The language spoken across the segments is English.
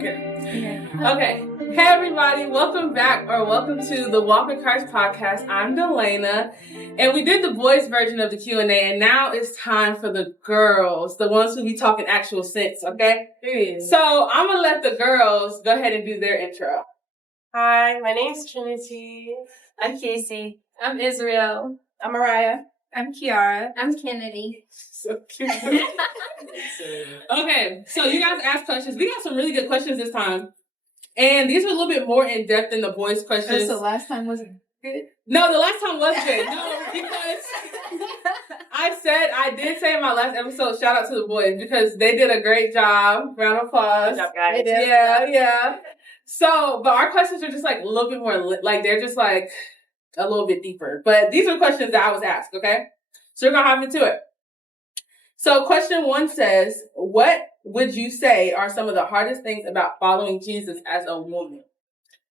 Okay. Hey everybody, welcome back or welcome to the Walk with Christ podcast. I'm LAINA, and we did the boys version of the Q&A, and now it's time for the girls, the ones who be talking actual sense, okay? So I'm gonna let the girls go ahead and do their intro. Hi, my name's Trinity. I'm Casey. I'm IZRAELL. I'm MARIAH. I'm KIARRA. I'm Kennedy. So cute. Okay, so you guys asked questions. We got some really good questions this time. And these are a little bit more in depth than the boys' questions. So last time wasn't good? No, the last time was good. No, because I did say in my last episode, shout out to the boys because they did a great job. Round of applause. Good job, guys. Yeah. So, but our questions are just like a little bit more, like they're just like a little bit deeper. But these are questions that I was asked, okay? So we're going to hop into it. So question 1 says, what would you say are some of the hardest things about following Jesus as a woman?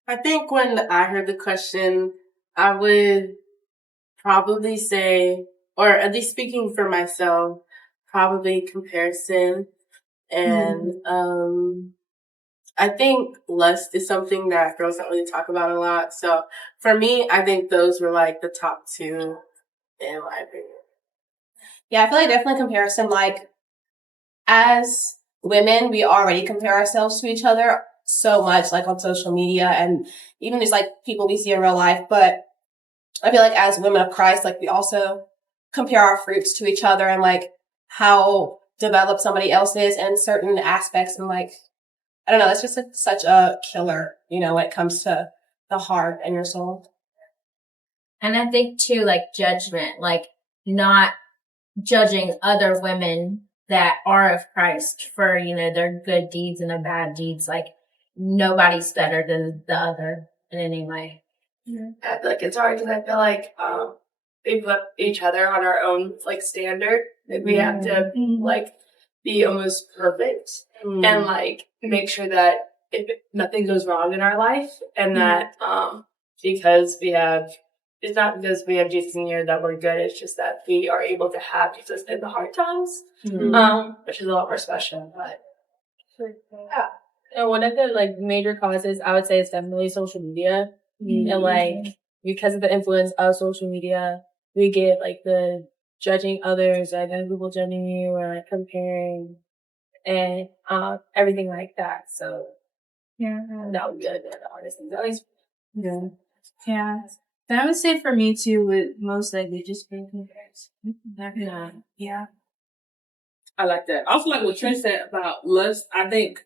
I think when I heard the question, I would probably say, or at least speaking for myself, probably comparison. And I think lust is something that girls don't really talk about a lot. So for me, I think those were like the top 2 in my opinion. Yeah, I feel like definitely comparison. Like, as women, we already compare ourselves to each other so much, like on social media and even just like people we see in real life. But I feel like as women of Christ, like we also compare our fruits to each other and like how developed somebody else is in certain aspects. And like, I don't know, that's just like such a killer, when it comes to the heart and your soul. And I think too, like judgment, like not judging other women that are of Christ for, their good deeds and their bad deeds. Like nobody's better than the other in any way. I feel like it's hard because I feel like we put each other on our own like standard. Like we have to like be almost perfect and like make sure that if nothing goes wrong in our life and that because we have, it's not because we have Jesus in here that we're good. It's just that we are able to have Jesus in the hard times, which is a lot more special. But yeah, and one of the like major causes I would say is definitely social media, and like because of the influence of social media, we get like the judging others, like other people judging you, or like comparing, and everything like that. So that would be like the hardest things, at least. yeah. And I would say for me too, would most likely just be comparison. Yeah. I like that. Also, like what Trent said about lust, I think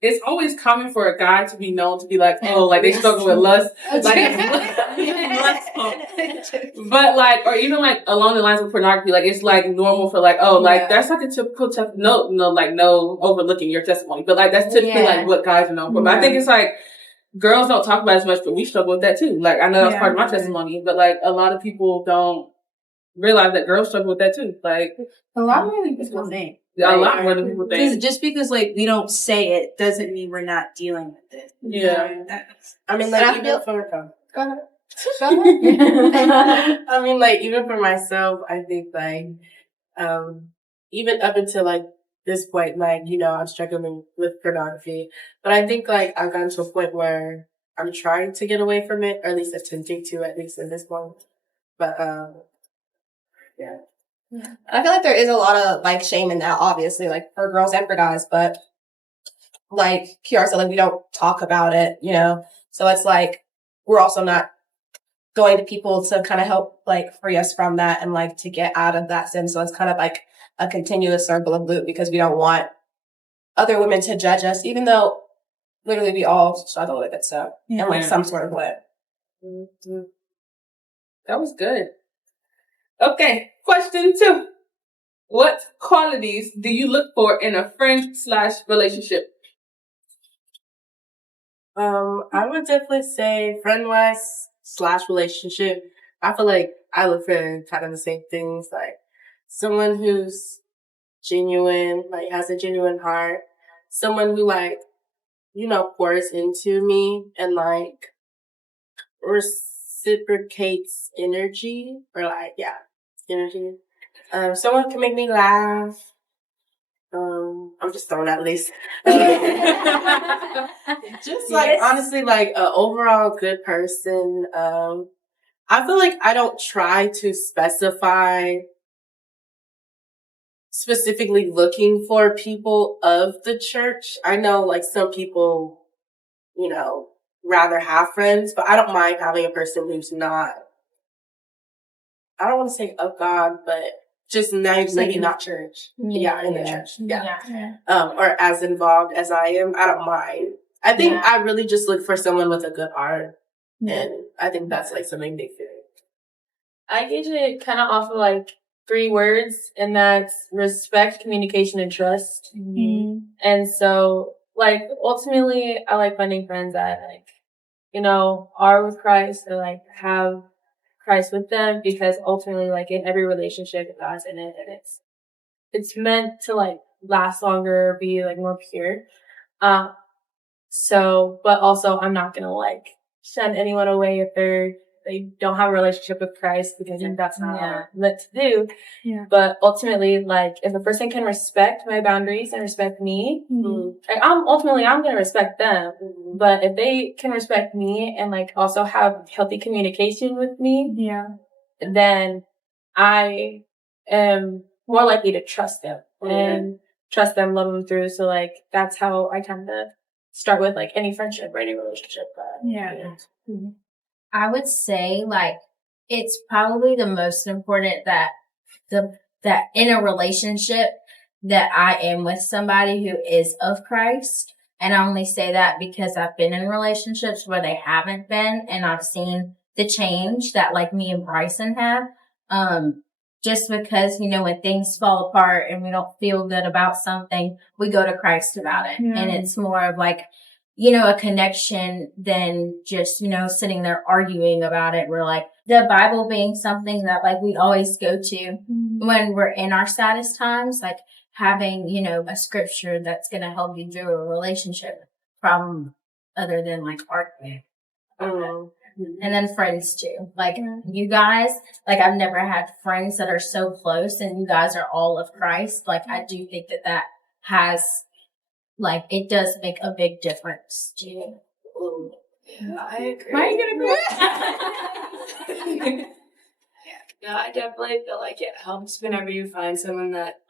it's always common for a guy to be known to be like, oh, like they struggle with lust. Like, but like, or even like along the lines of pornography, like it's like normal for like, oh, like that's like a typical no overlooking your testimony. But like that's typically like what guys are known for. But I think it's like, girls don't talk about it as much, but we struggle with that too. Like, I know that's part of my testimony, but like a lot of people don't realize that girls struggle with that too. Like, a lot more than people think. A lot more than people think. Just because like we don't say it doesn't mean we're not dealing with it. Yeah. I mean, like even for Go ahead. I mean, like even for myself, I think like even up until like this point, like, I'm struggling with pornography. But I think, like, I've gotten to a point where I'm trying to get away from it, or at least attempting to, at least in this moment. But, yeah. I feel like there is a lot of, like, shame in that, obviously, like, for girls and for guys. But, like, KIARRA said, like, we don't talk about it, So it's like, we're also not going to people to kind of help, like, free us from that and, like, to get out of that sin. So it's kind of like a continuous circle of loop because we don't want other women to judge us, even though literally we all struggle with it. So in like some sort of way. That was good. Okay, question 2. What qualities do you look for in a friend/relationship? I would definitely say friend-wise / relationship. I feel like I look for kind of the same things, like someone who's genuine, like has a genuine heart, someone who like, pours into me and like reciprocates energy or like, energy. Someone can make me laugh. I'm just throwing out lists. Just like honestly, like an overall good person. I feel like I don't try to specify specifically looking for people of the church. I know like some people, you know, rather have friends, but I don't mind having a person who's not, I don't want to say of God, but just maybe not church. Yeah, in the church. Yeah. Or as involved as I am. I don't mind. I think I really just look for someone with a good heart. And I think that's like something big for me. I gauge it kind of off of like 3 words, and that's respect, communication, and trust. And so, like, ultimately, I like finding friends that, like, you know, are with Christ or, like, have Christ with them, because ultimately, like, in every relationship, God's in it, and it's meant to, like, last longer, be, like, more pure. So, but also, I'm not gonna, like, shun anyone away if they don't have a relationship with Christ, because that's not what I'm meant to do. Yeah. But ultimately, like, if a person can respect my boundaries and respect me, like, I'm gonna respect them. But if they can respect me and, like, also have healthy communication with me, then I am more likely to trust them and trust them, love them through. So, like, that's how I kind of start with, like, any friendship or any relationship. I would say, like, it's probably the most important that in a relationship that I am with somebody who is of Christ. And I only say that because I've been in relationships where they haven't been, and I've seen the change that, like, me and Bryson have. Just because, you know, when things fall apart and we don't feel good about something, we go to Christ about it. And it's more of, like, you know, a connection than just, you know, sitting there arguing about it. We're like, the Bible being something that, like, we always go to when we're in our saddest times, like having, you know, a scripture that's going to help you through a relationship problem other than, like, arguing. And then friends too. Like, you guys, like, I've never had friends that are so close and you guys are all of Christ. Like, I do think that has, like, it does make a big difference too. I agree. Why are you gonna go? Yeah, I definitely feel like it helps whenever you find someone that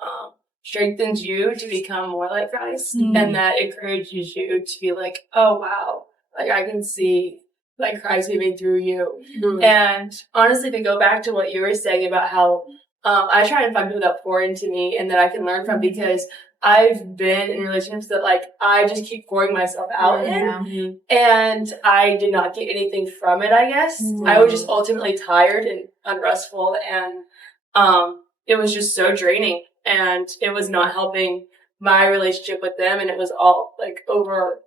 strengthens you to become more like Christ, and that encourages you to be like, oh wow, like, I can see, like, Christ moving through you. And honestly, to go back to what you were saying about how I try and find people that pour into me and that I can learn from, because I've been in relationships that, like, I just keep pouring myself out in, and I did not get anything from it, I guess. I was just ultimately tired and unrestful, and it was just so draining, and it was not helping my relationship with them, and it was all, like, over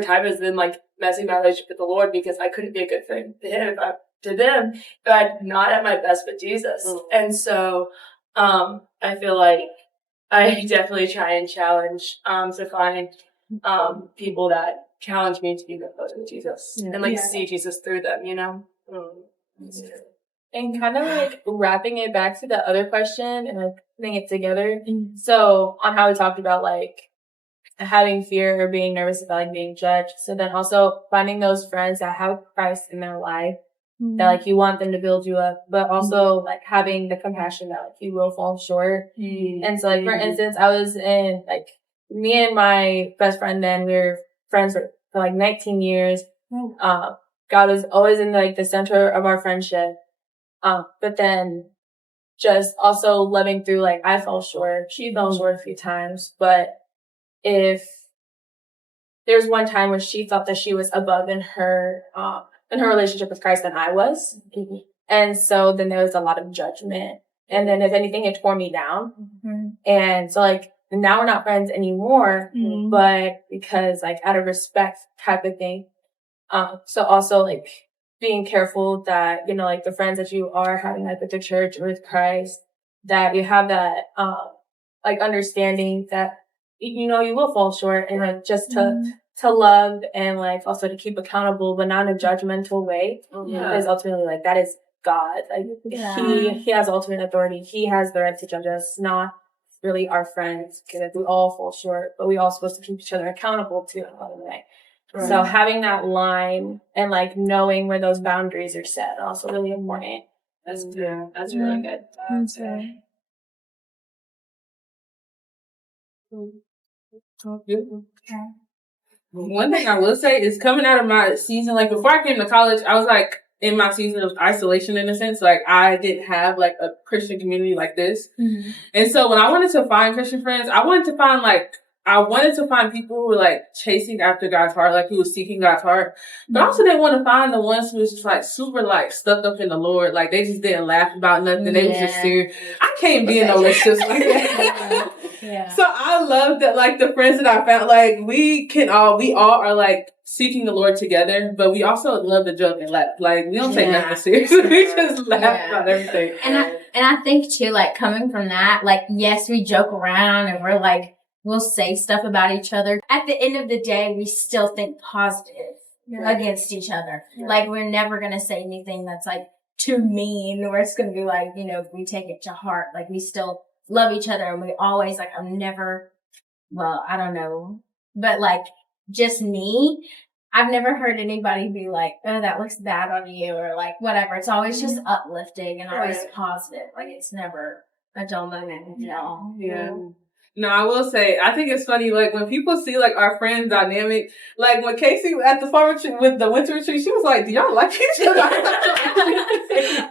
time has been, like, messing my relationship with the Lord, because I couldn't be a good friend to them if I'm not at my best with Jesus. And so I feel like I definitely try and challenge to find people that challenge me to be closer to Jesus and, like, see Jesus through them, you know? And kind of, like, wrapping it back to the other question and, like, putting it together. So on how we talked about, like, having fear or being nervous about, like, being judged. So then also finding those friends that have Christ in their life, that, like, you want them to build you up, but also, like, having the compassion that, like, you will fall short. And so, like, for instance, I was in, like, me and my best friend then, we were friends for like 19 years. God was always in, like, the center of our friendship. But then just also living through, like, I fell short, she fell short a few times, but if there's one time where she felt that she was above in her relationship with Christ than I was. And so then there was a lot of judgment. And then if anything, it tore me down. And so, like, now we're not friends anymore, but because, like, out of respect type of thing. So also, like, being careful that, you know, like, the friends that you are having, like, with the church or with Christ, that you have that, like, understanding that, you know, you will fall short, and, like, just to love and, like, also to keep accountable, but not in a judgmental way. Because ultimately, like, that is God. Like, he has ultimate authority. He has the right to judge us, not really our friends, because we all fall short, but we all supposed to keep each other accountable too at the end of the day. Right. So having that line and like knowing where those boundaries are set also really important. That's really good. That's right. One thing I will say is coming out of my season, like before I came to college, I was like in my season of isolation in a sense. Like I didn't have like a Christian community like this. Mm-hmm. And so when I wanted to find Christian friends, I wanted to find people who were like chasing after God's heart, like who was seeking God's heart. But I also didn't want to find the ones who was just like super like stuck up in the Lord. Like they just didn't laugh about nothing. They was just serious. I can't be in no relationships like that. Yeah. So I love that, like the friends that I found, like we all are like seeking the Lord together, but we also love to joke and laugh. Like we don't take nothing seriously. We just laugh about everything. And I think too, like coming from that, like yes, we joke around and we're like we'll say stuff about each other. At the end of the day, we still think positive against each other. Yeah. Like we're never gonna say anything that's like too mean, or it's gonna be like, you know, we take it to heart. Like we still love each other, and we always like, I don't know, but like just me, I've never heard anybody be like, oh, that looks bad on you, or like whatever. It's always just uplifting and always positive. Like it's never a dull moment, you know. Yeah. No, I will say, I think it's funny, like, when people see, like, our friends' dynamic, like, when Casey at the farm retreat, with the winter retreat, she was like, do y'all like each other?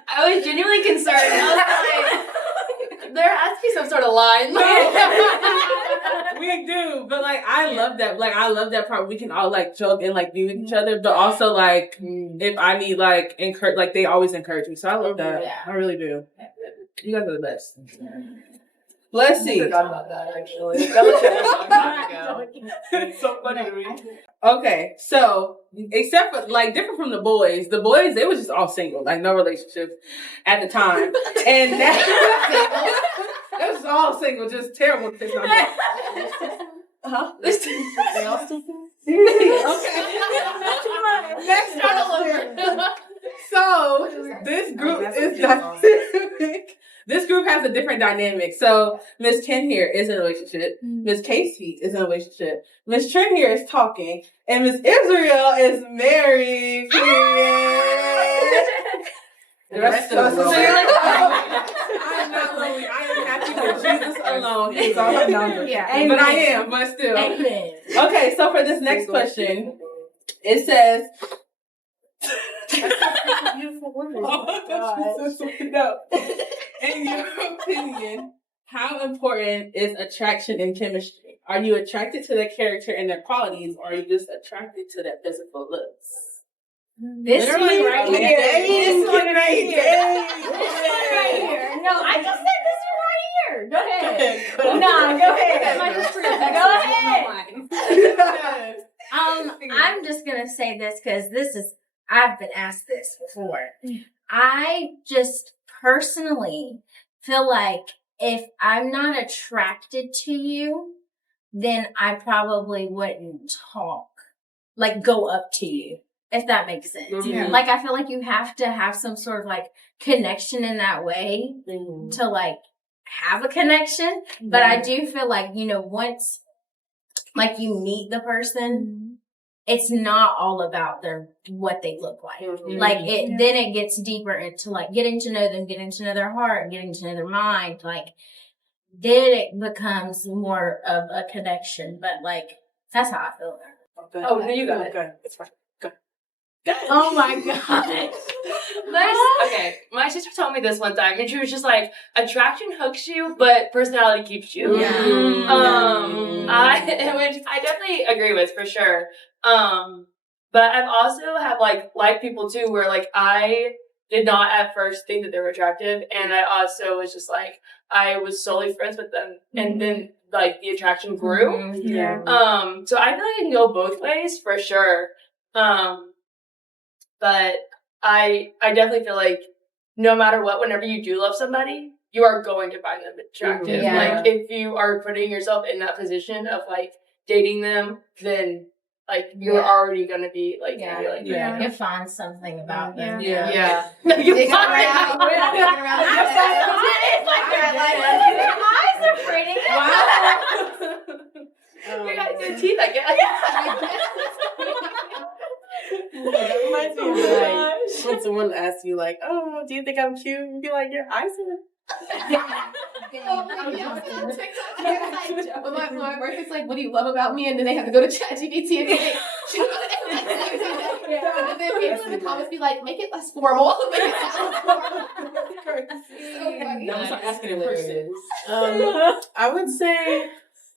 I was genuinely concerned. I was like, there has to be some sort of line. We do, but, like, I love that. Like, I love that part. We can all, like, joke and, like, be with each other, but also, like, if I need, like, encourage, like, they always encourage me. So I love that. Yeah. I really do. You guys are the best. Let's see. I forgot about that, actually. That was a long time ago. It's so funny to me. Okay, so, except for, like, different from the boys, they were just all single, like, no relationships at the time. And now, it was all single, just terrible things. Huh? They all still single? Okay. Next question. So, this group is dynamic. This group has a different dynamic. So, Miss Ken here is in a relationship. Miss Casey is in a relationship. Miss Trin here is talking. And Miss Israel is married. The rest of us are I am not lonely. I am happy with Jesus alone. He's all I know. Yeah, but I am, but still. Amen. Okay, so for this next question, it says... Beautiful woman. In your opinion, how important is attraction and chemistry? Are you attracted to their character and their qualities, or are you just attracted to their physical looks? This one right here. This one right here. No, I just said this one right here. Go ahead. No, go ahead. Go ahead. I'm just gonna say this because I've been asked this before. I just personally feel like if I'm not attracted to you, then I probably wouldn't go up to you, if that makes sense. Mm-hmm. Like, I feel like you have to have some sort of, like, connection in that way to, like, have a connection. Mm-hmm. But I do feel like, you know, once, like, you meet the person... It's not all about what they look like. Mm-hmm. Like then it gets deeper into like getting to know them, getting to know their heart, getting to know their mind. Like then it becomes more of a connection. But like that's how I feel. Okay. Oh, no, you got it. Go. It's fine. Go. Oh my god. My sister told me this one time, and she was just like, "Attraction hooks you, but personality keeps you." Yeah. Which I definitely agree with for sure. But I've also have like people too, where like I did not at first think that they were attractive, and I also was just like I was solely friends with them, and then like the attraction grew. Mm-hmm. Yeah. So I feel like it can go both ways for sure. But I definitely feel like no matter what, whenever you do love somebody, you are going to find them attractive. Yeah. Like if you are putting yourself in that position of like dating them, then like you're already gonna be like, you find something about them. Yeah. You find it. Your eyes are pretty. good teeth, I guess. That reminds me of like when someone asks you like, "Oh, do you think I'm cute?" You be like, "Your eyes are." When my work is like, what do you love about me? And then they have to go to ChatGPT and say, and then people in the comments be like, make it less formal. Make it less formal. Now I'm start asking in person. I would say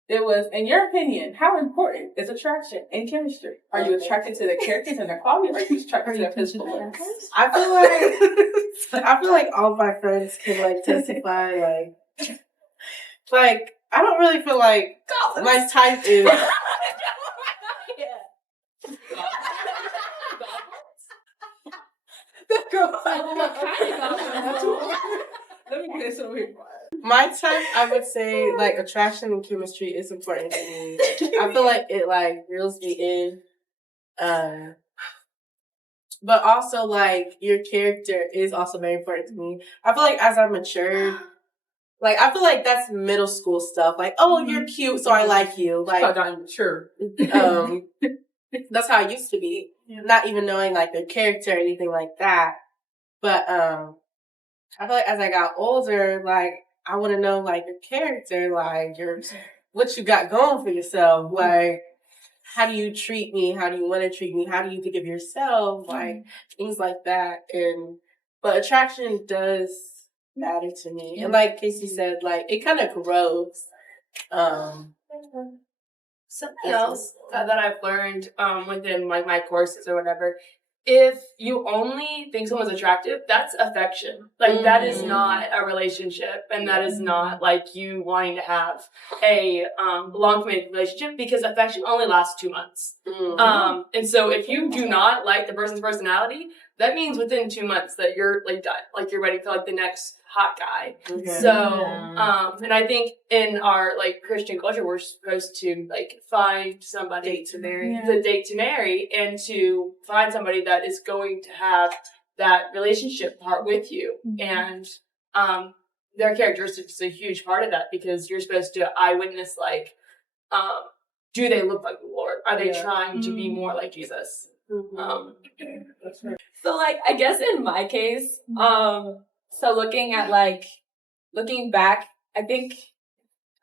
It was, in your opinion, how important is attraction in chemistry? Are you attracted to the characters and their quality, or are you attracted to their physical looks? I feel like all of my friends can like testify like I don't really feel like my type is. Let me get this over here. My type, I would say, like, attraction and chemistry is important to me. I feel like it, like, reels me in. But also, like, your character is also very important to me. I feel like as I matured, like, I feel like that's middle school stuff. Like, oh, you're cute, so I like you. Like, I'm mature. That's how I used to be. Not even knowing, like, their character or anything like that. But, I feel like as I got older, like, I want to know, like, your character, like, what you got going for yourself. Like, how do you treat me? How do you want to treat me? How do you think of yourself? Like, things like that. But attraction does matter to me. And like Casey said, like, it kind of grows. Something else that I've learned within like my courses or whatever, if you only think someone's attractive, that's affection. Like that is not a relationship, and that is not like you wanting to have a long committed relationship, because affection only lasts 2 months. And so if you do not like the person's personality, that means within 2 months that you're like done, like you're ready for like the next hot guy. Okay. So and I think in our like Christian culture, we're supposed to like find somebody Date to marry. the date to marry, and to find somebody that is going to have that relationship part with you. And their characteristics is a huge part of that, because you're supposed to eyewitness like do they look like the Lord? Are they trying to be more like Jesus? That's right. So, like, I guess in my case, so looking back, I think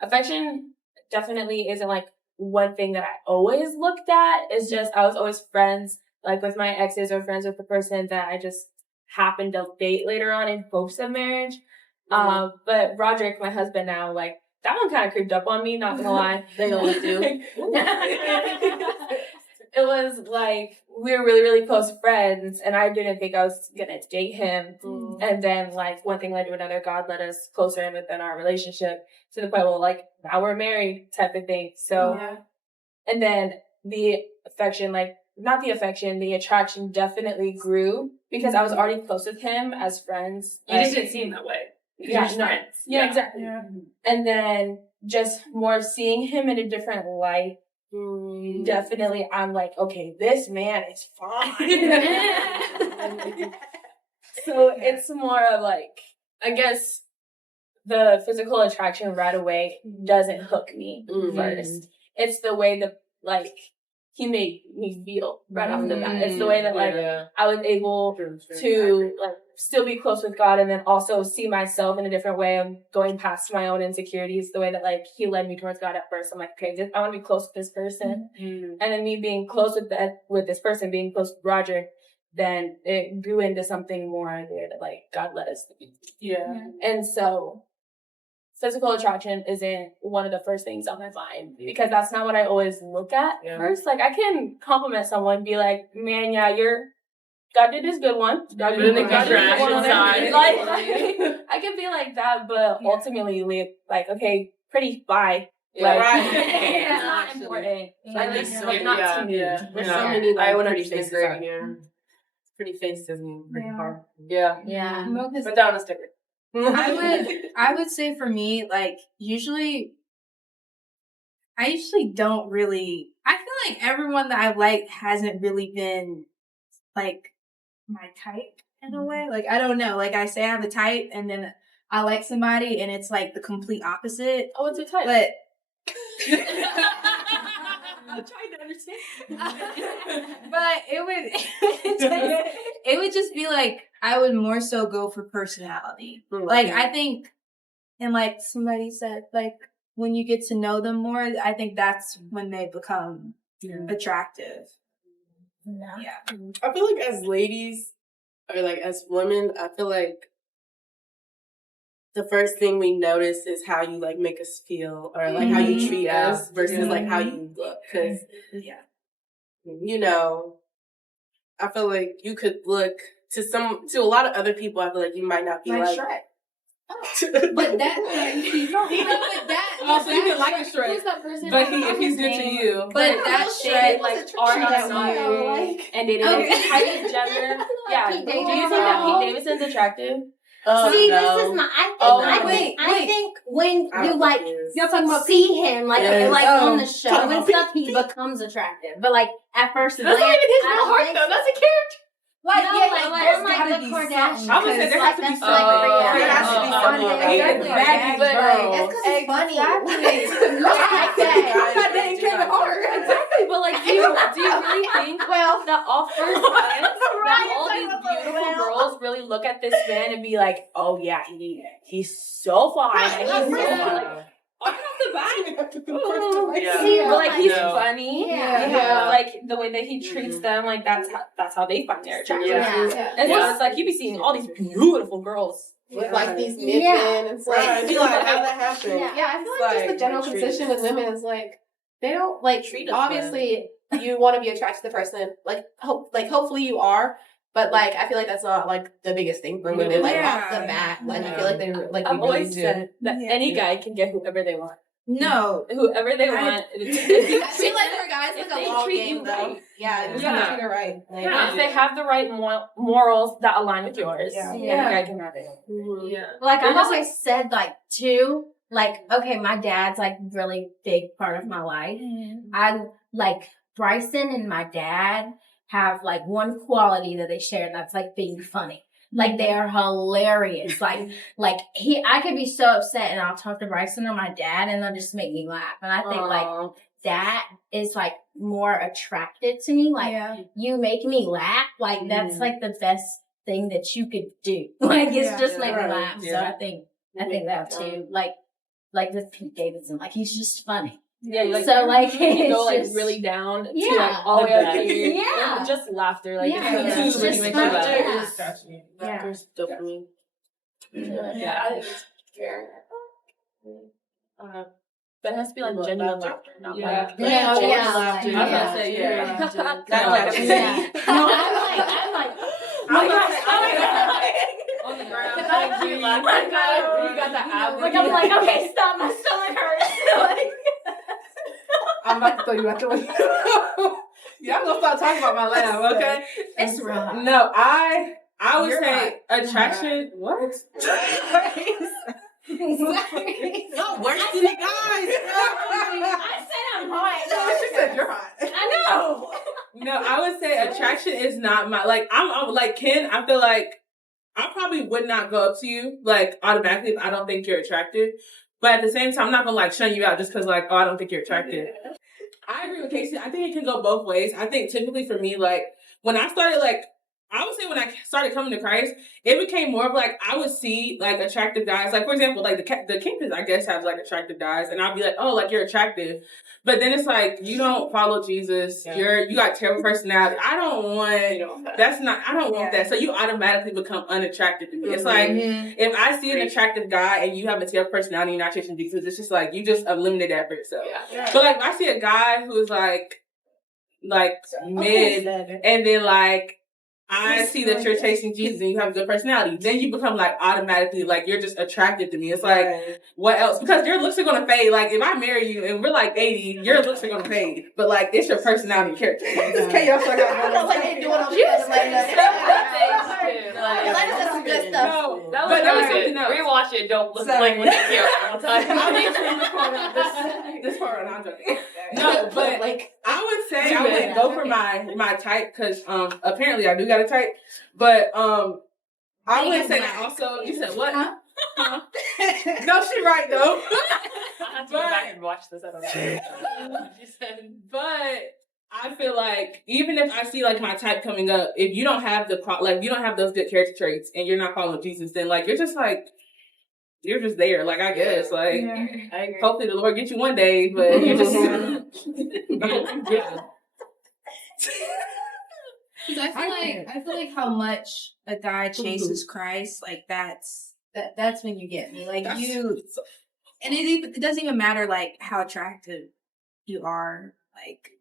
affection definitely isn't like one thing that I always looked at. It's just, I was always friends, like with my exes, or friends with the person that I just happened to date later on in hopes of marriage. But Roderick, my husband now, like, that one kind of creeped up on me, not gonna lie. They always do. It was like, we were really, really close friends, and I didn't think I was gonna date him. And then, like, one thing led to another. God led us closer in within our relationship, to the point where, like, now we're married type of thing. So, and then the affection, like, not the affection, the attraction definitely grew, because I was already close with him as friends. You just didn't see him that way. You're just friends. Yeah, exactly. Yeah. And then just more seeing him in a different light. Definitely, I'm like, okay, this man is fine. So it's more of like, I guess the physical attraction right away doesn't hook me first. It's the way that, like, he made me feel right off the bat. It's the way that, like, I was able to, like, still be close with God, and then also see myself in a different way of going past my own insecurities. The way that, like, he led me towards God at first. I'm like, okay, I want to be close with this person. And then me being close with this person, being close with Roger, then it grew into something more there that, like, God led us to be. And so physical attraction isn't one of the first things on my mind, because that's not what I always look at first. Like, I can compliment someone and be like, man, yeah, God did his good one. God did his good one. Like, I can be like that, but ultimately, like, okay, pretty, bye. Like, it's not important. Like, not to me. There's so many, like, pretty faces out here. Pretty faces and pretty hard. Yeah. Put down a sticker. I would say for me, like, I usually don't really, I feel like everyone that I've liked hasn't really been, like, my type in a way. Like, I don't know. Like, I say I have a type, and then I like somebody, and it's, like, the complete opposite. Oh, what's your type? But I'm trying to understand. But it would just be like, I would more so go for personality. Like, I think, and like somebody said, like, when you get to know them more, I think that's when they become attractive. Yeah. I feel like as ladies, or like as women, I feel like the first thing we notice is how you like make us feel, or like how you treat us versus like how you look. Cause you know, I feel like you could look to a lot of other people. I feel like you might not be like Shrek. But that, Also, you can like a Shrek, Who's that person? but if he's good to you. but that shit, like are unknown and they didn't Kylie Jenner. Yeah. Do you think that Pete Davidson's attractive? See, no. this is my. I think when you like You're talking about see him like on the show Talking and about stuff, he becomes attractive. But like at first glance, That's not even his I real don't heart think though. so. That's a character. like, No, yeah, like, there's on, like, gotta the be Kardashians. something. I would say there has to be That's something. like real. There has to be something. Exactly. Baggy But, girl. It's because it's funny. I'm not dating Kevin Hart. Exactly, but like, do you really think that off first glance that all these beautiful girls really look at this man and be like, oh yeah, he's so fine, and he's so fine. Like, off the bat, See, but like he's No. funny, Yeah. like the way that he treats them, like that's how they find their attraction. Yeah. And so it's like you be seeing all these beautiful girls. With like these mid Yeah. men, it's like Right. You're like, how that happen? Yeah. I feel like just the general treat position with women is like they don't like Treat us obviously you want to be attracted to the person hopefully you are, but like I feel like that's not like the biggest thing for women like off the bat. Like I feel like they like I've we really always do. said that any guy can get whoever they want. No. Whoever they want. I feel like for guys if it's like they a long treat game you though. right. Yeah, you Yeah. gotta treat her right. Like, Yeah, if they have the right morals that align with yours, Yeah. any guy can have it. Yeah. Like They're I've just, always said, like too, like okay, my dad's like really big part of my life. I like Bryson and my dad have like one quality that they share, and that's like being funny. Like they are hilarious. Like I could be so upset, and I'll talk to Bryson or my dad, and they'll just make me laugh. And I think like that is like more attracted to me. Like you make me laugh. Like that's like the best thing that you could do. Like it's just make me laugh. So I think that too. Like with Pete Davidson, like he's just funny. Yeah, like, so like you go like just, really down to Yeah. like all the way up Okay. here. Yeah. And just laughter. Like Yeah. it's It's really just makes fun. you laugh. Yeah. There's dopamine. Yeah, I think it's fair. But it has to be like genuine laughter, not like Yeah. forced Yeah. laughter. Yeah. I was gonna say yeah. Not like, Yeah. No, I'm like on the ground. Like, You got the ab. like I'm like, okay, stop, my stomach hurts. Like, I'm about to throw you out the window. Y'all gonna stop talking about my laugh, okay? it's rough. No, I would You're say attraction. What? Not worse than the guys. I said I'm hot. No, she said you're hot. I know. No, I would say attraction is not my like. I'm like Ken. I feel like I probably would not go up to you like automatically if I don't think you're attractive. But at the same time, I'm not gonna like shun you out just because like, oh, I don't think you're attractive. I agree with Casey. I think it can go both ways. I think typically for me, like when I started like, I would say when I started coming to Christ, it became more of like I would see like attractive guys. Like for example, like the Kingpins, I guess, have like attractive guys, and I'd be like, oh, like you're attractive. But then it's like you don't follow Jesus. Yeah. You got terrible personality. I don't want that. So you automatically become unattractive to me. It's like if I see an attractive guy and you have a terrible personality and you're not chasing Jesus, it's just like you just eliminate that for yourself. Yeah. But like if I see a guy who's like mid, and then like I see that you're chasing Jesus and you have a good personality, then you become like automatically like you're just attracted to me. It's like what else? Because your looks are gonna fade. Like if I marry you and we're like 80, your looks are gonna fade. But like it's your personality and character. This chaos I got like they doing on the Elena said some good stuff. No, That was but that was really something good. else. Rewatch it. Don't look Sorry. like when you hear it all the time. I'll make sure you record this part and I'm joking. No, but like I would say I would go for my type because apparently I do got a type, but I would say that also. You said what? Huh? No, she right though. I have to go back and watch this. I don't know what you said. But I feel like even if I see like my type coming up, if you don't have you don't have those good character traits and you're not following Jesus, then like you're just there. Like I guess like I agree. hopefully the Lord gets you one day, but you're just yeah. I feel like how much a guy chases Christ, like that's when you get me. Like and it doesn't even matter like how attractive you are. Like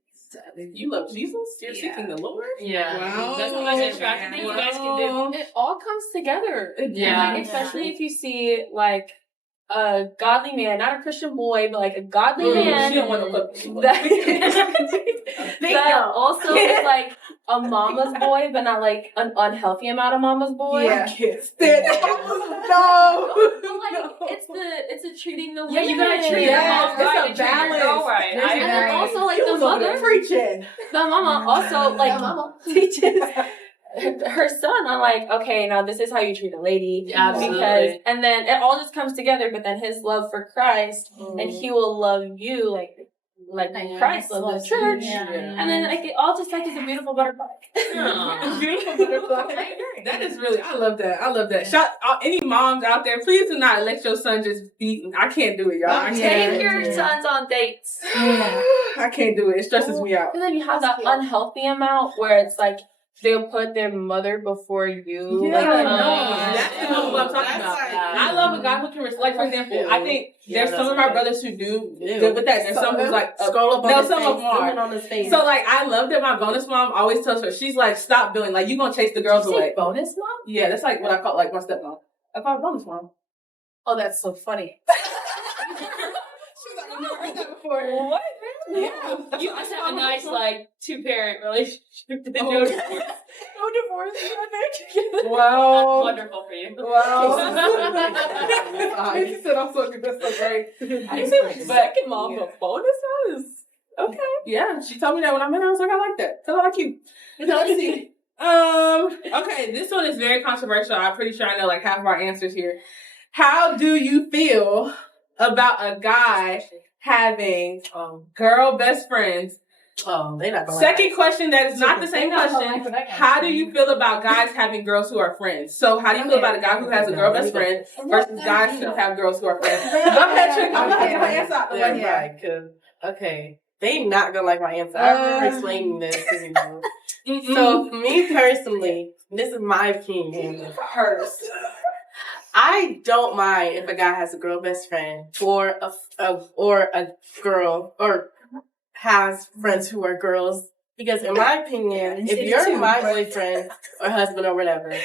You love Jesus? You're seeking the Lord? Yeah. Wow. That's the most attractive thing you guys can do. It all comes together. Yeah. Like, especially if you see like a godly man, not a Christian boy, but like a godly man. She don't want to look. that also is like a mama's boy, but not like an unhealthy amount of mama's boy. Yeah. I can't stand it. No. Like, it's a treating the Yeah, you gotta women. treat your mom right. It's a And treat your girl balance. right. There's I a And then agree. also like the mother, preaching. the mama also like teaches her son on like, okay, now this is how you treat a lady. Yeah, absolutely. Because, and then it all just comes together, but then his love for Christ and he will love you like Christ loves the church. Yeah. And then like it all just like is a beautiful butterfly. Beautiful butterfly. That is really, I love that. I love that. Shout out any moms out there, please do not let your son just be, I can't do it, y'all. I can't. Take your sons on dates. I can't do it. It stresses me out. And then you have that unhealthy amount where it's like they'll put their mother before you. Yeah, like, that's what I'm talking about. I love a guy who can, like, for example, I think there's some of my brothers who do good with that. There's some who's like, scroll up on his some face, of them are. on his face. So, like, I love that my bonus mom always tells her, she's like, stop doing, like, you gonna chase the girls away. Bonus mom? Yeah, that's like what I call, like, my stepmom. I call her bonus mom. Oh, that's so funny. She's like, I've never heard that before. What? Yeah. You must have a nice, like, 2-parent relationship. Oh. No divorce. Wow. Wonderful for you. Wow. She said I'm so good. That's so great. I say like second mom, but bonus mom is okay. Yeah, she told me that when I met her. I was like, I like that. Tell her I like you. Okay, this one is very controversial. I'm pretty sure I know like half of our answers here. How do you feel about a guy having girl best friends? Oh, they not going. Second question that is not the same question. How do you feel about guys having girls who are friends? So how do you feel about a guy who has a girl best friend versus guys who have girls who are friends? Go ahead, Trick. I'm going to get my answer out the way. Right, because, okay, they not going to like my answer. I remember explaining this to you. So, for me personally, this is my opinion. Hers. I don't mind if a guy has a girl best friend or a girl or has friends who are girls, because in my opinion, if you're my boyfriend or husband or whatever,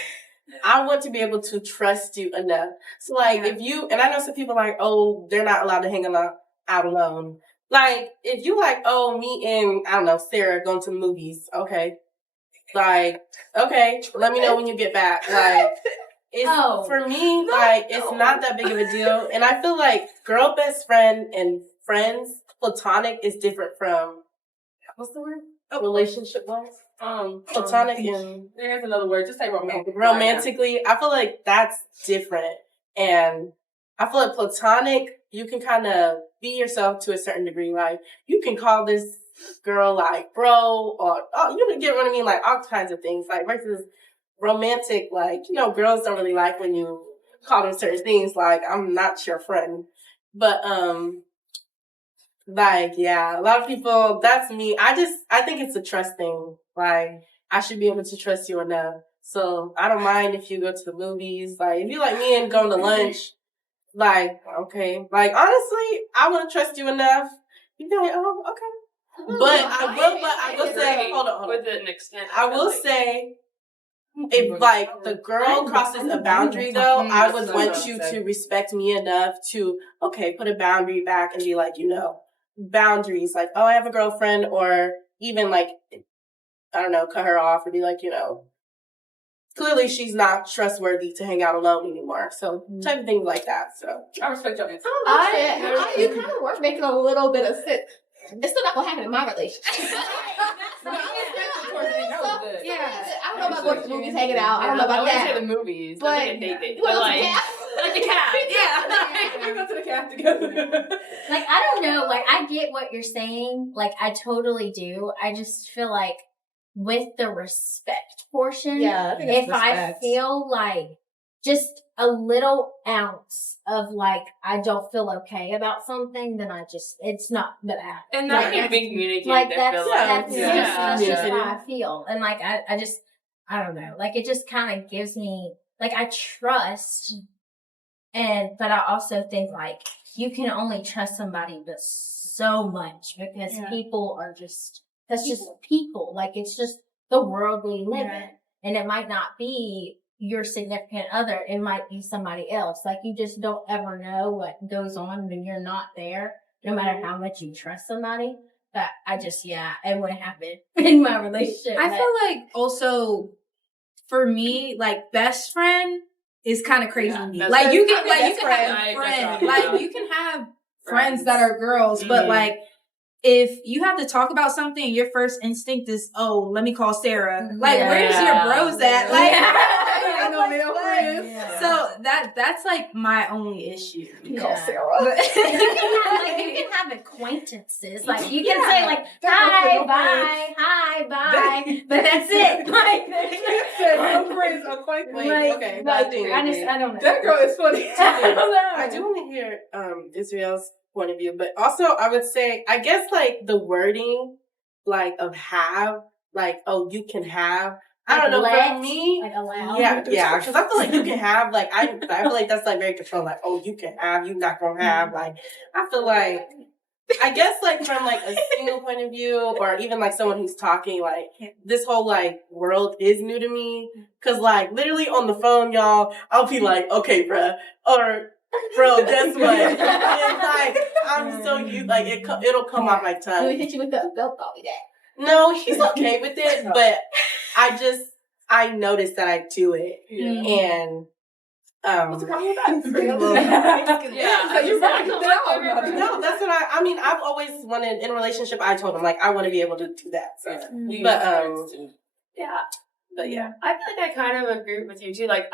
I want to be able to trust you enough. So like if you, and I know some people are like, oh, they're not allowed to hang out alone. Like if you like, oh, me and I don't know, Sarah going to the movies, okay. Like, okay, let me know when you get back. Like it's for me, like it's not that big of a deal. And I feel like girl best friend and friends, platonic is different from what's the word? Relationship wise. Platonic and there's another word. Just say romantic. Romantically, I feel like that's different. And I feel like platonic, you can kind of be yourself to a certain degree. Like you can call this girl like bro, or you get what I mean, like all kinds of things. Like versus romantic, like girls don't really like when you call them certain things. Like I'm not your friend, but like, yeah, a lot of people, that's me. I think it's a trust thing. Like, I should be able to trust you enough. So, I don't mind if you go to the movies. Like, if you like me and going to lunch, like, okay. Like, honestly, I want to trust you enough. You'd be like, oh, okay. But I will say, hold on. With an extent. I will say, if like the girl crosses a boundary though, I would want you to respect me enough to, okay, put a boundary back and be like, boundaries, like, oh, I have a girlfriend, or even like, I don't know, cut her off or be like, clearly she's not trustworthy to hang out alone anymore. So type of things like that. So I respect your answer. You kind of were making a little bit of sense. It's still not gonna happen in my relationship. Yeah, I don't know about going to the movies, hanging out. I don't know about I wouldn't that. say the movies. But That's like a date. Well, But like, Like the cat. Yeah. We go to the caf together. Like, I don't know. Like, I get what you're saying. Like, I totally do. I just feel like with the respect portion, Yeah, I think it's if I respect. feel like just a little ounce of like, I don't feel okay about something, then it's not gonna happen. And that Like, can be communicated. like, I that's feel like. just Yeah. how I feel. And like, I don't know. Like, it just kind of gives me, like, I trust, but I also think like, you can only trust somebody but so much because people are that's just people. Like, it's just the world we live in. And it might not be your significant other. It might be somebody else. Like, you just don't ever know what goes on when you're not there, no matter how much you trust somebody. But it wouldn't happen in my relationship. I feel like also for me, like best friend is kind of crazy. Yeah, like you can best friend. have Right, friends, that's right. like you can have friends that are girls, but like if you have to talk about something, your first instinct is, oh, let me call Sarah. Like, where's your bros at? Like, I ain't no male friends. Yeah. So that's like my only issue. Call Sarah. You can have acquaintances. Like, you can say like, hi, bye, but that's it. Like, No friends, acquaintances. Okay, I don't know. that girl is funny. I don't know. I do want to hear Israel's point of view, but also I would say, I guess like the wording, like of have, like, oh, you can have. I don't know. For me, like allow. yeah, because I feel like you can have, like, I feel like that's like very controlled. Like, oh, you can have, you're not gonna have. Like, I feel like, I guess like from like a single point of view, or even like someone who's talking, like this whole like world is new to me. Cause like literally on the phone, y'all, I'll be like, okay, bruh, or bro, guess what? And like I'm so used, like it'll come off my tongue. Let me hit you with the belt call me that. No, he's okay with it, but I noticed that I do it, and What's wrong with that? yeah, You're right. no, that's what I mean. I've always wanted in a relationship. I told him like I want to be able to do that. So, but yeah, I feel like I kind of agree with you too. Like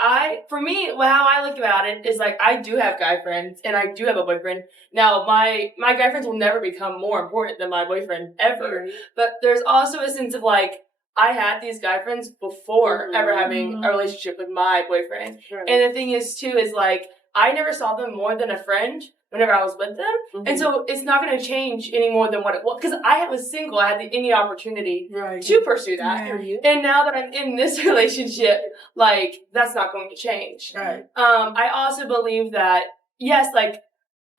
for me, how I look about it is like I do have guy friends and I do have a boyfriend. Now my guy friends will never become more important than my boyfriend ever. But there's also a sense of like I had these guy friends before ever having a relationship with my boyfriend. And the thing is too is like I never saw them more than a friend whenever I was with them. And so it's not going to change any more than what it was. Because I was single. I had any opportunity to pursue that. And now that I'm in this relationship, like, that's not going to change. I also believe that, yes, like,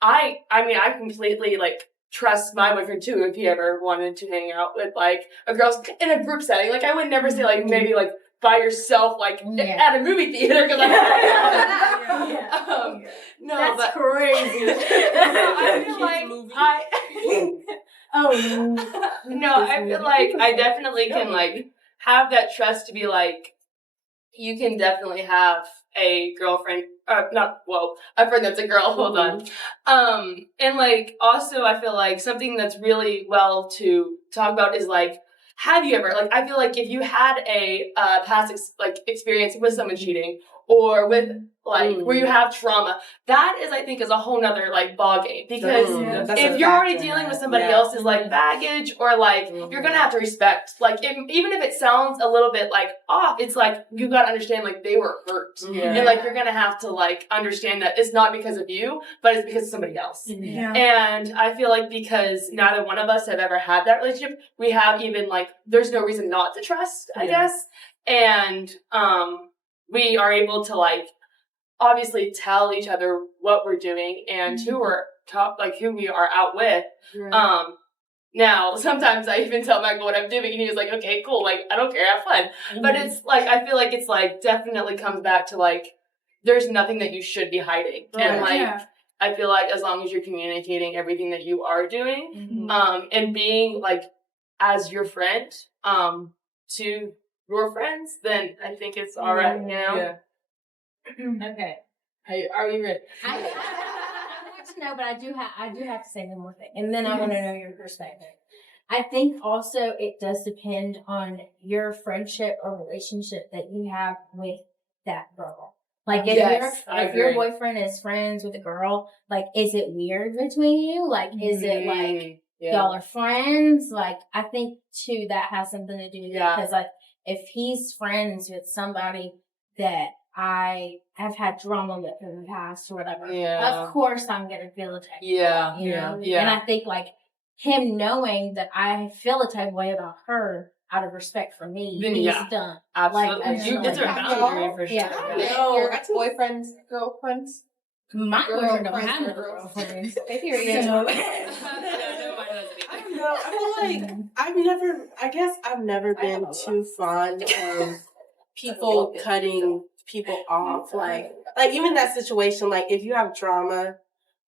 I mean, I completely, like, trust my boyfriend, too, if he ever wanted to hang out with, like, a girl in a group setting. Like, I would never say, like, maybe, like, by yourself, like, at a movie theater, because no, that's but crazy. I feel like I feel like I definitely can, like, have that trust to be, like, you can definitely have a girlfriend, a friend that's a girl, hold on. And, like, also I feel like something that's really well to talk about is, like, have you ever, like, I feel like if you had a past experience with someone cheating or with, like, where you have trauma, that is, I think, is a whole nother, like, ball game. Because if you're already dealing with somebody else's, like, baggage or, like, you're gonna have to respect, like, even if it sounds a little bit, like, off, it's, like, you gotta understand, like, they were hurt. And, like, you're gonna have to, like, understand that it's not because of you, but it's because of somebody else. And I feel like because neither one of us have ever had that relationship, we have even, like, there's no reason not to trust, I guess. And, we are able to, like, obviously tell each other what we're doing and who we are out with. Now, sometimes I even tell Michael what I'm doing and he was like, okay, cool, like, I don't care, have fun. But it's, like, I feel like it's, like, definitely comes back to, like, there's nothing that you should be hiding. And, like, I feel like as long as you're communicating everything that you are doing, and being, like, as your friend, to your friends, then I think it's all right, you know? Okay. Are you ready? I want to know, but I do have to say one more thing, and then I want to know your perspective. I think also it does depend on your friendship or relationship that you have with that girl. Like, Yes, I if your agree. boyfriend is friends with a girl, like, is it weird between you? Like, is it like y'all are friends? Like, I think too that has something to do with it because, like, if he's friends with somebody that I have had drama with in the past or whatever, of course I'm gonna feel a type. Yeah, you know? And I think like him knowing that I feel a type of way about her out of respect for me, Then, he's done. absolutely. Like, You it's it's a boundary for sure. Yeah. Your ex-boyfriend's girlfriends. My boyfriend don't Girlfriends have no or girls. girlfriends. They period. So- I don't know. I feel like I've never been too fond of people cutting people off. Like even that situation, like if you have drama,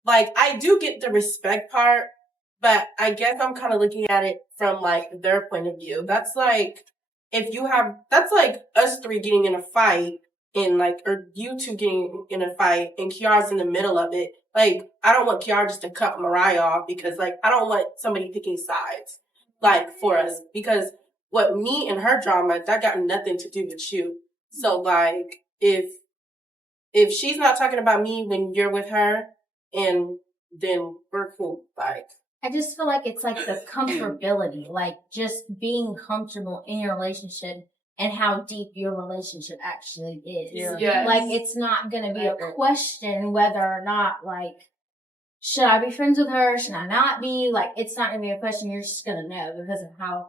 like I do get the respect part, but I guess I'm kind of looking at it from like their point of view. That's like that's like us three getting in a fight and like, or you two getting in a fight and Kiara's in the middle of it. Like, I don't want Kiara just to cut Mariah off because like, I don't want somebody picking sides, like for us, because what me and her drama, that got nothing to do with you. So like, if she's not talking about me when you're with her, and then we're cool. Like, I just feel like it's like the comfortability, like just being comfortable in your relationship and how deep your relationship actually is. Yes. Like, it's not going to be a question whether or not, like, should I be friends with her? Should I not be? Like, it's not going to be a question. You're just going to know because of how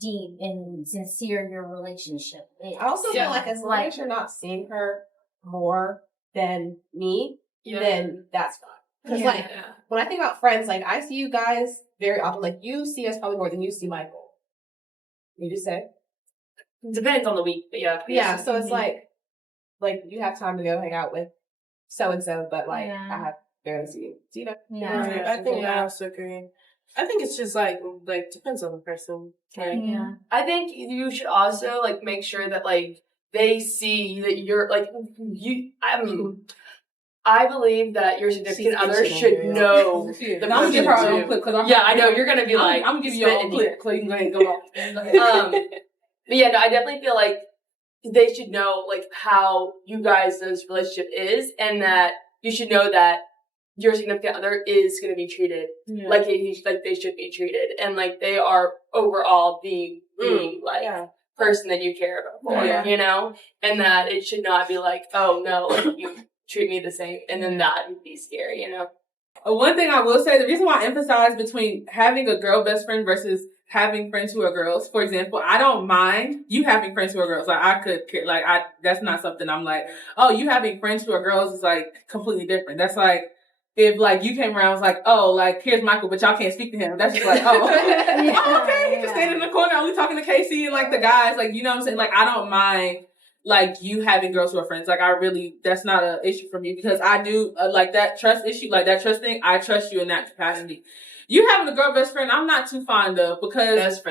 deep and sincere your relationship is. I also feel like as long as you're not seeing her more than me, then that's fine. Because like when I think about friends, like I see you guys very often. Like you see us probably more than you see Michael. You just say? Depends on the week, but yeah. Yeah, so it's like you have time to go hang out with so and so, but like I have barely seen you. Yeah, I think I also agree. I think it's just like depends on the person. Like, I think you should also like make sure that like they see that you're like you. I believe that your significant other should know the I'm gonna give her own clip because I know you're gonna be like I'm gonna give you your own clip so you can go ahead and go on. But yeah, no, I definitely feel like they should know like how you guys' relationship is, and that you should know that your significant other is going to be treated like they should be treated, and like they are overall the person that you care about more, you know, and that it should not be like, oh no, like you treat me the same, and then that would be scary, you know. One thing I will say, the reason why I emphasize between having a girl best friend versus having friends who are girls, for example, I don't mind you having friends who are girls. Like I could care, like that's not something I'm like, oh, you having friends who are girls is like completely different. That's like if like you came around and was like, oh, like here's Michael, but y'all can't speak to him. That's just like, oh, oh okay, you can stand in the corner only talking to Casey and like the guys, like you know what I'm saying? Like I don't mind like you having girls who are friends. Like I really, that's not an issue for me because I do like that trust issue, like that trust thing. I trust you in that capacity. You having a girl best friend, I'm not too fond of because best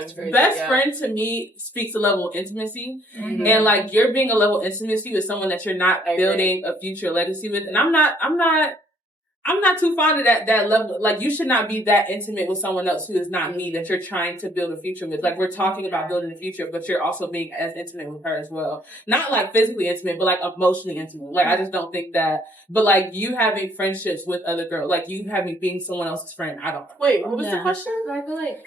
friend to me speaks a level of intimacy, and like you're being a level of intimacy with someone that you're not building a future legacy with, and I'm not too fond of that level. Like you should not be that intimate with someone else who is not me that you're trying to build a future with. Like we're talking about building a future, but you're also being as intimate with her as well. Not like physically intimate, but like emotionally intimate. Like I just don't think that. But like you having friendships with other girls, like you having being someone else's friend, I don't. Wait, what was the question? I feel like.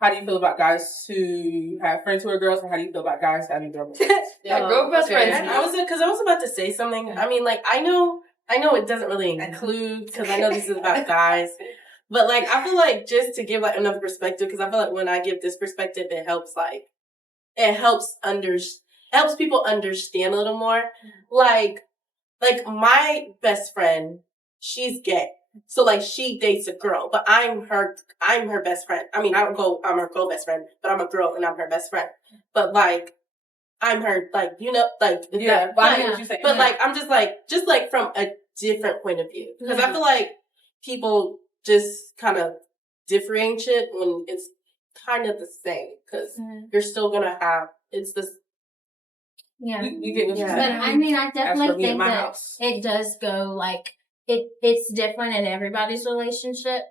How do you feel about guys who have friends who are girls, and how do you feel about guys having girls? Girl best friends. I was about to say something. I mean, like I know it doesn't really include, because I know this is about guys, but like, I feel like just to give like another perspective, because I feel like when I give this perspective, it helps people understand a little more. Like my best friend, she's gay. So like she dates a girl, but I'm her best friend. I mean, I'm her girl best friend, but I'm a girl and I'm her best friend. But like, I'm her, like, you know, like, but I know what you're saying. But like, I'm just like from a different point of view. Because I feel like people just kind of differentiate when it's kind of the same. Because you're still going to have, it's this. Yeah. You get what you're But saying. I mean, I definitely think that house. it does go like, it's different in everybody's relationship.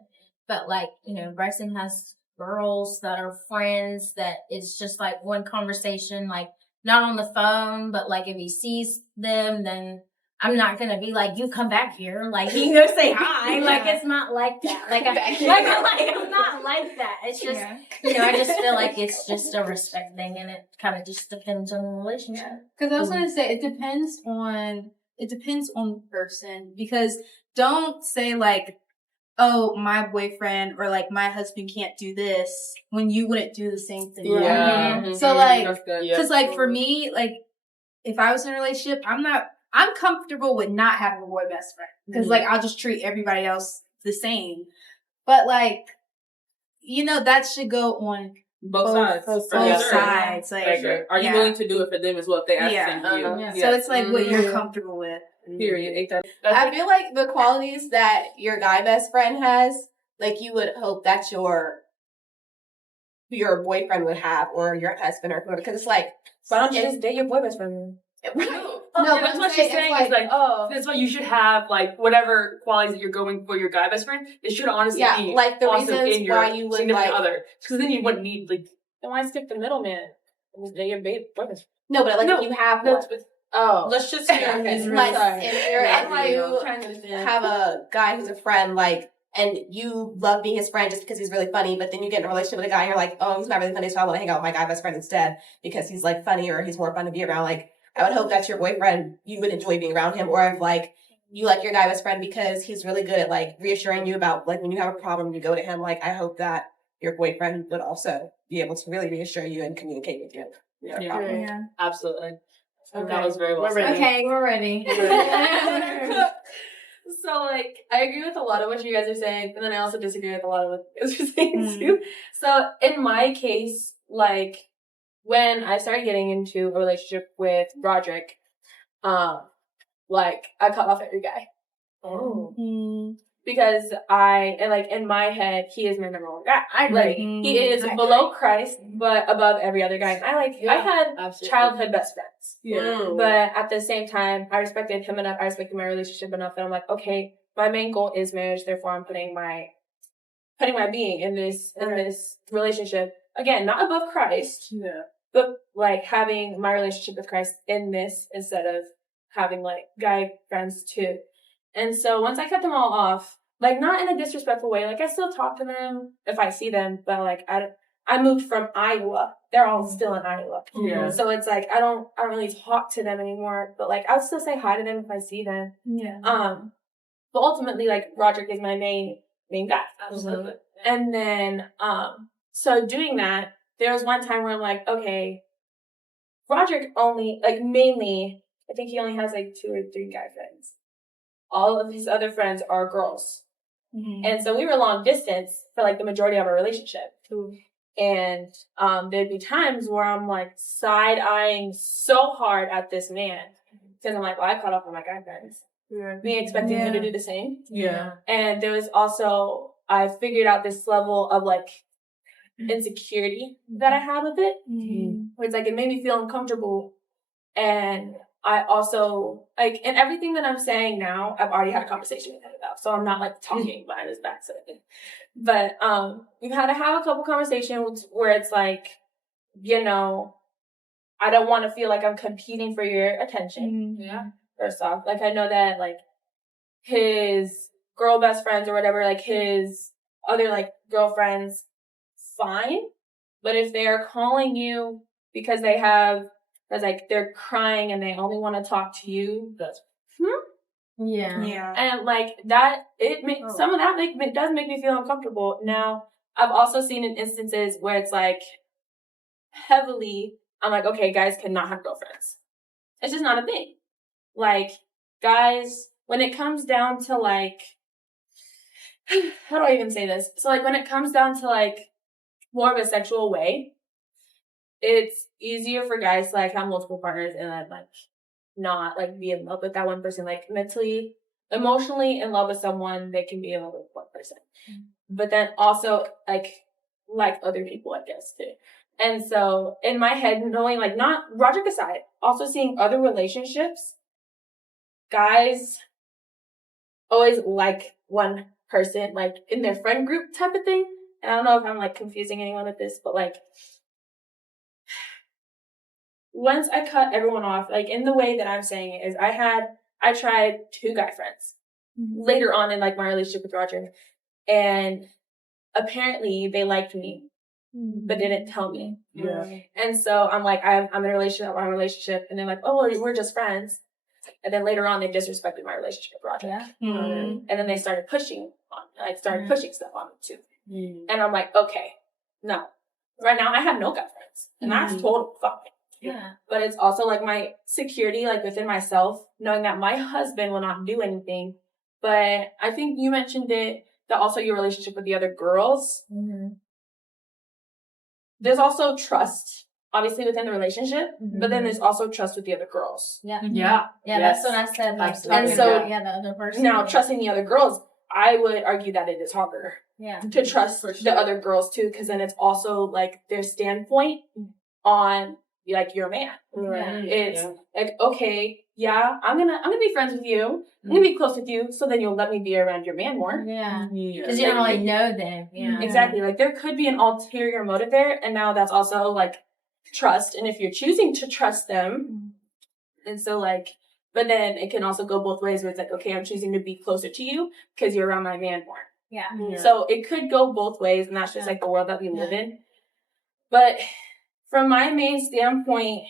But like, you know, Bryson has girls that are friends that it's just like one conversation, like, not on the phone, but like if he sees them, then I'm not gonna be like, you come back here, like, you know, say hi. Like, it's not like that. Like, I'm not like that. It's just, you know, I just feel like it's just a respect thing, and it kind of just depends on the relationship. Because I was going to say, it depends on the person, because don't say like, oh, my boyfriend or like my husband can't do this when you wouldn't do the same thing. Yeah. So like, That's good. because like for me, like if I was in a relationship, I'm comfortable with not having a boy best friend, because like I'll just treat everybody else the same. But like, you know, that should go on Both sides. Both For sure. sides. Like, For sure. Are you willing to do it for them as well if they ask you? So it's like what you're comfortable with. Period. Ain't that? I feel like the qualities that your guy best friend has, like you would hope that your boyfriend would have, or your husband or whoever, because it's like, why don't you just date your boy best friend? No, that's what she's saying. Is like, that's why you should have like whatever qualities that you're going for your guy best friend. It should honestly be like the also reasons in your why you would significant like other, because then you wouldn't need like. Then why skip the middleman? Just date your babe boy best friend. no, but like if you have one. Let's just hear his Like side. if you're have a guy who's a friend, like, and you love being his friend just because he's really funny, but then you get in a relationship with a guy and you're like, oh, he's not really funny, so I want to hang out with my guy best friend instead because he's like funny or he's more fun to be around. Like, I would hope that your boyfriend, you would enjoy being around him, or if like you like your guy best friend because he's really good at like reassuring you about like when you have a problem, you go to him. Like, I hope that your boyfriend would also be able to really reassure you and communicate with you. Yeah. Absolutely. Okay. That was very well said. Okay, we're ready. So, like, I agree with a lot of what you guys are saying, and then I also disagree with a lot of what you guys are saying, too. So, in my case, like, when I started getting into a relationship with Roderick, like, I cut off every guy. Oh. Because in my head, he is my number one guy. He is below Christ, but above every other guy. And I had childhood best friends. Yeah. But at the same time, I respected him enough. I respected my relationship enough that I'm like, okay, my main goal is marriage. Therefore, I'm putting my being in this relationship. Again, not above Christ. Yeah. But like having my relationship with Christ in this instead of having like guy friends too. And so once I cut them all off, like not in a disrespectful way, like I still talk to them if I see them, but like I moved from Iowa. They're all still in Iowa. Yeah. So it's like I don't really talk to them anymore, but like I would still say hi to them if I see them. Yeah. But ultimately like Roderick is my main guy. Absolutely. And then so doing that, there was one time where I'm like, okay, Roderick only mainly I think he only has like 2 or 3 guy friends. All of his other friends are girls. Mm-hmm. And so we were long distance for like the majority of our relationship. Mm-hmm. And there'd be times where I'm like side-eyeing so hard at this man. Because I'm like, well, I caught up with my guy friends. Yeah. Me expecting him to do the same. Yeah. And there was also, I figured out this level of like insecurity that I had with it. Mm-hmm. Where it's like, it made me feel uncomfortable. And I also, like, in everything that I'm saying now, I've already had a conversation with him about. So I'm not, like, talking behind his back sort of thing. But we've had to have a couple conversations where it's like, you know, I don't want to feel like I'm competing for your attention. Yeah. First off. Like, I know that, like, his girl best friends or whatever, like, his other, like, girlfriends, fine. But if they're calling you because they're crying and they only want to talk to you. That's yeah. And like that, some of that does make me feel uncomfortable. Now, I've also seen in instances where it's like heavily, I'm like, okay, guys cannot have girlfriends. It's just not a thing. Like guys, when it comes down to like, how do I even say this? So like when it comes down to like more of a sexual way, it's easier for guys to like have multiple partners and then like not like be in love with that one person. Like mentally, emotionally in love with someone, they can be in love with one person. But then also like other people, I guess too. And so in my head, knowing like not Roderick aside, also seeing other relationships, guys always like one person, like in their friend group type of thing. And I don't know if I'm like confusing anyone with this, but like once I cut everyone off, like in the way that I'm saying it is I I tried 2 guy friends later on in like my relationship with Roger, and apparently they liked me, but didn't tell me. Yeah. And so I'm like, I'm in a relationship, and they're like, oh, well, we're just friends. And then later on, they disrespected my relationship with Roger. Yeah. And then they started pushing pushing stuff on me too. And I'm like, okay, no. Right now, I have no guy friends, and that's total fine. Yeah. But it's also like my security, like within myself, knowing that my husband will not do anything. But I think you mentioned it, that also your relationship with the other girls. There's also trust, obviously, within the relationship, but then there's also trust with the other girls. Yeah. Yeah. Yeah, that's what I said. Like, And so, the other person. now, trusting the other girls, I would argue that it is harder to trust the other girls too, because then it's also like their standpoint on like your man. Right. It's like, okay, yeah, I'm gonna be friends with you. I'm gonna be close with you, so then you'll let me be around your man more. Yeah. Because you don't really know them. Yeah. Exactly. Like there could be an ulterior motive there, and now that's also like trust. And if you're choosing to trust them, and so like, but then it can also go both ways where it's like, okay, I'm choosing to be closer to you because you're around my man more. Yeah. So it could go both ways, and that's just like the world that we live in. But from my main standpoint,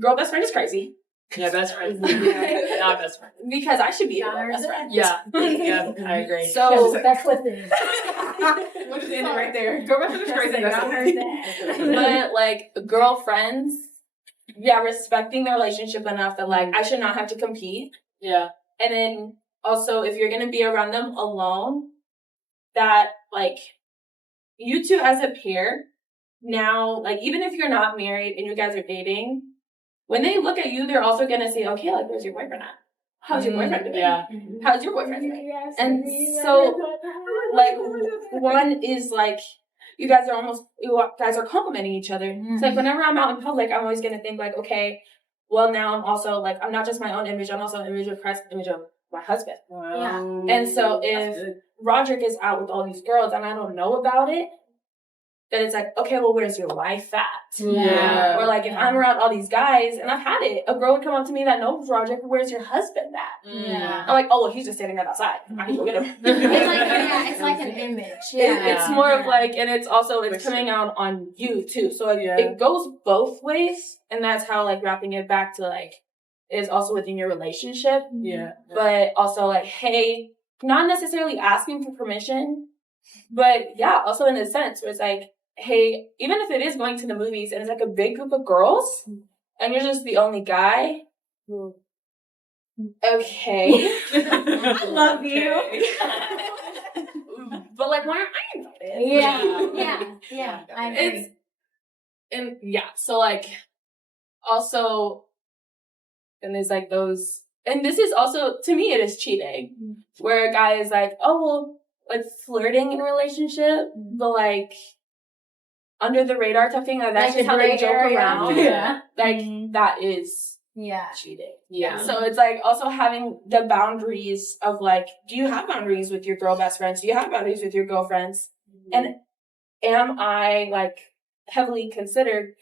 girl best friend is crazy. Yeah, best friend. Not best friend. Because I should be a girl best friend. Yeah. Yeah, I agree. So that's what it is. Which is in it right there. Girl best friend is crazy. I heard that. But like girlfriends, respecting their relationship enough that like I should not have to compete. Yeah. And then also if you're gonna be around them alone, that like you two as a pair, now like even if you're not married and you guys are dating, when they look at you, they're also gonna say, okay, like where's your boyfriend at? How's your boyfriend doing? Yeah. How's your boyfriend doing? And so like one is like you guys are complimenting each other. Mm-hmm. So like whenever I'm out in public, I'm always gonna think like, okay, well now I'm also like I'm not just my own image, I'm also an image of Christ, image of my husband. Wow. And so if Roderick is out with all these girls and I don't know about it, then it's like, okay, well, where's your wife at? Yeah. Or like if I'm around all these guys and I've had it, a girl would come up to me that knows Roderick, where's your husband at? Yeah. I'm like, oh, well, he's just standing right outside. I can go get him. It's like an image. Yeah. It's more of like, and it's also, it's coming out on you too. So like, it goes both ways. And that's how like wrapping it back to like, is also within your relationship. Yeah. But also like, hey, not necessarily asking for permission, but also in a sense where it's like, hey, even if it is going to the movies and it's like a big group of girls and you're just the only guy, okay. I love you. But like, why aren't I invited? Yeah. I agree. So like, also, and there's like those, and this is also, to me, it is cheating, where a guy is like, oh, well, like flirting in a relationship, but like, under the radar type thing, like that's Like just the how they gray joke area. around. Yeah. Like, that is cheating. Yeah. So it's like also having the boundaries of like, do you have boundaries with your girl best friends? Do you have boundaries with your girlfriends? And am I like heavily considered?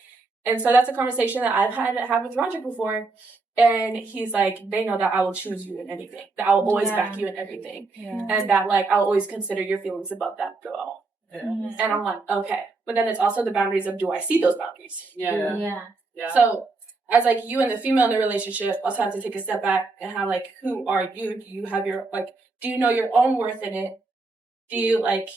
And so that's a conversation that I've had to have with Roger before. And he's like, they know that I will choose you in anything, that I will always back you in everything. Yeah. And that like, I'll always consider your feelings above that girl. Yeah. And I'm like, okay. But then it's also the boundaries of, do I see those boundaries? Yeah. So as like you and the female in the relationship also have to take a step back and have like, who are you? Do you have your, like, do you know your own worth in it? Do you like,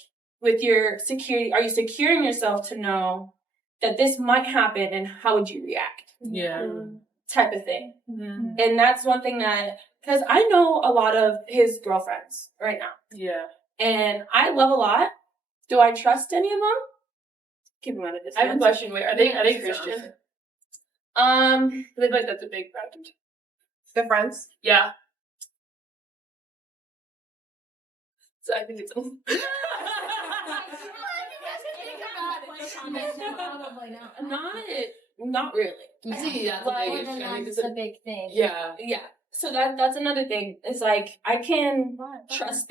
with your security, are you securing yourself to know that this might happen and how would you react? Yeah. Type of thing. And that's one thing that, because I know a lot of his girlfriends right now. Yeah. And I love a lot. Do I trust any of them? Keep them at a distance. I have a question. Wait, are they Christian? I feel like that's a big problem. The friends? Yeah. So I think it's. Not really. See, that's Like, a big issue. I think That's a big thing. Yeah. So that's another thing. It's like I can trust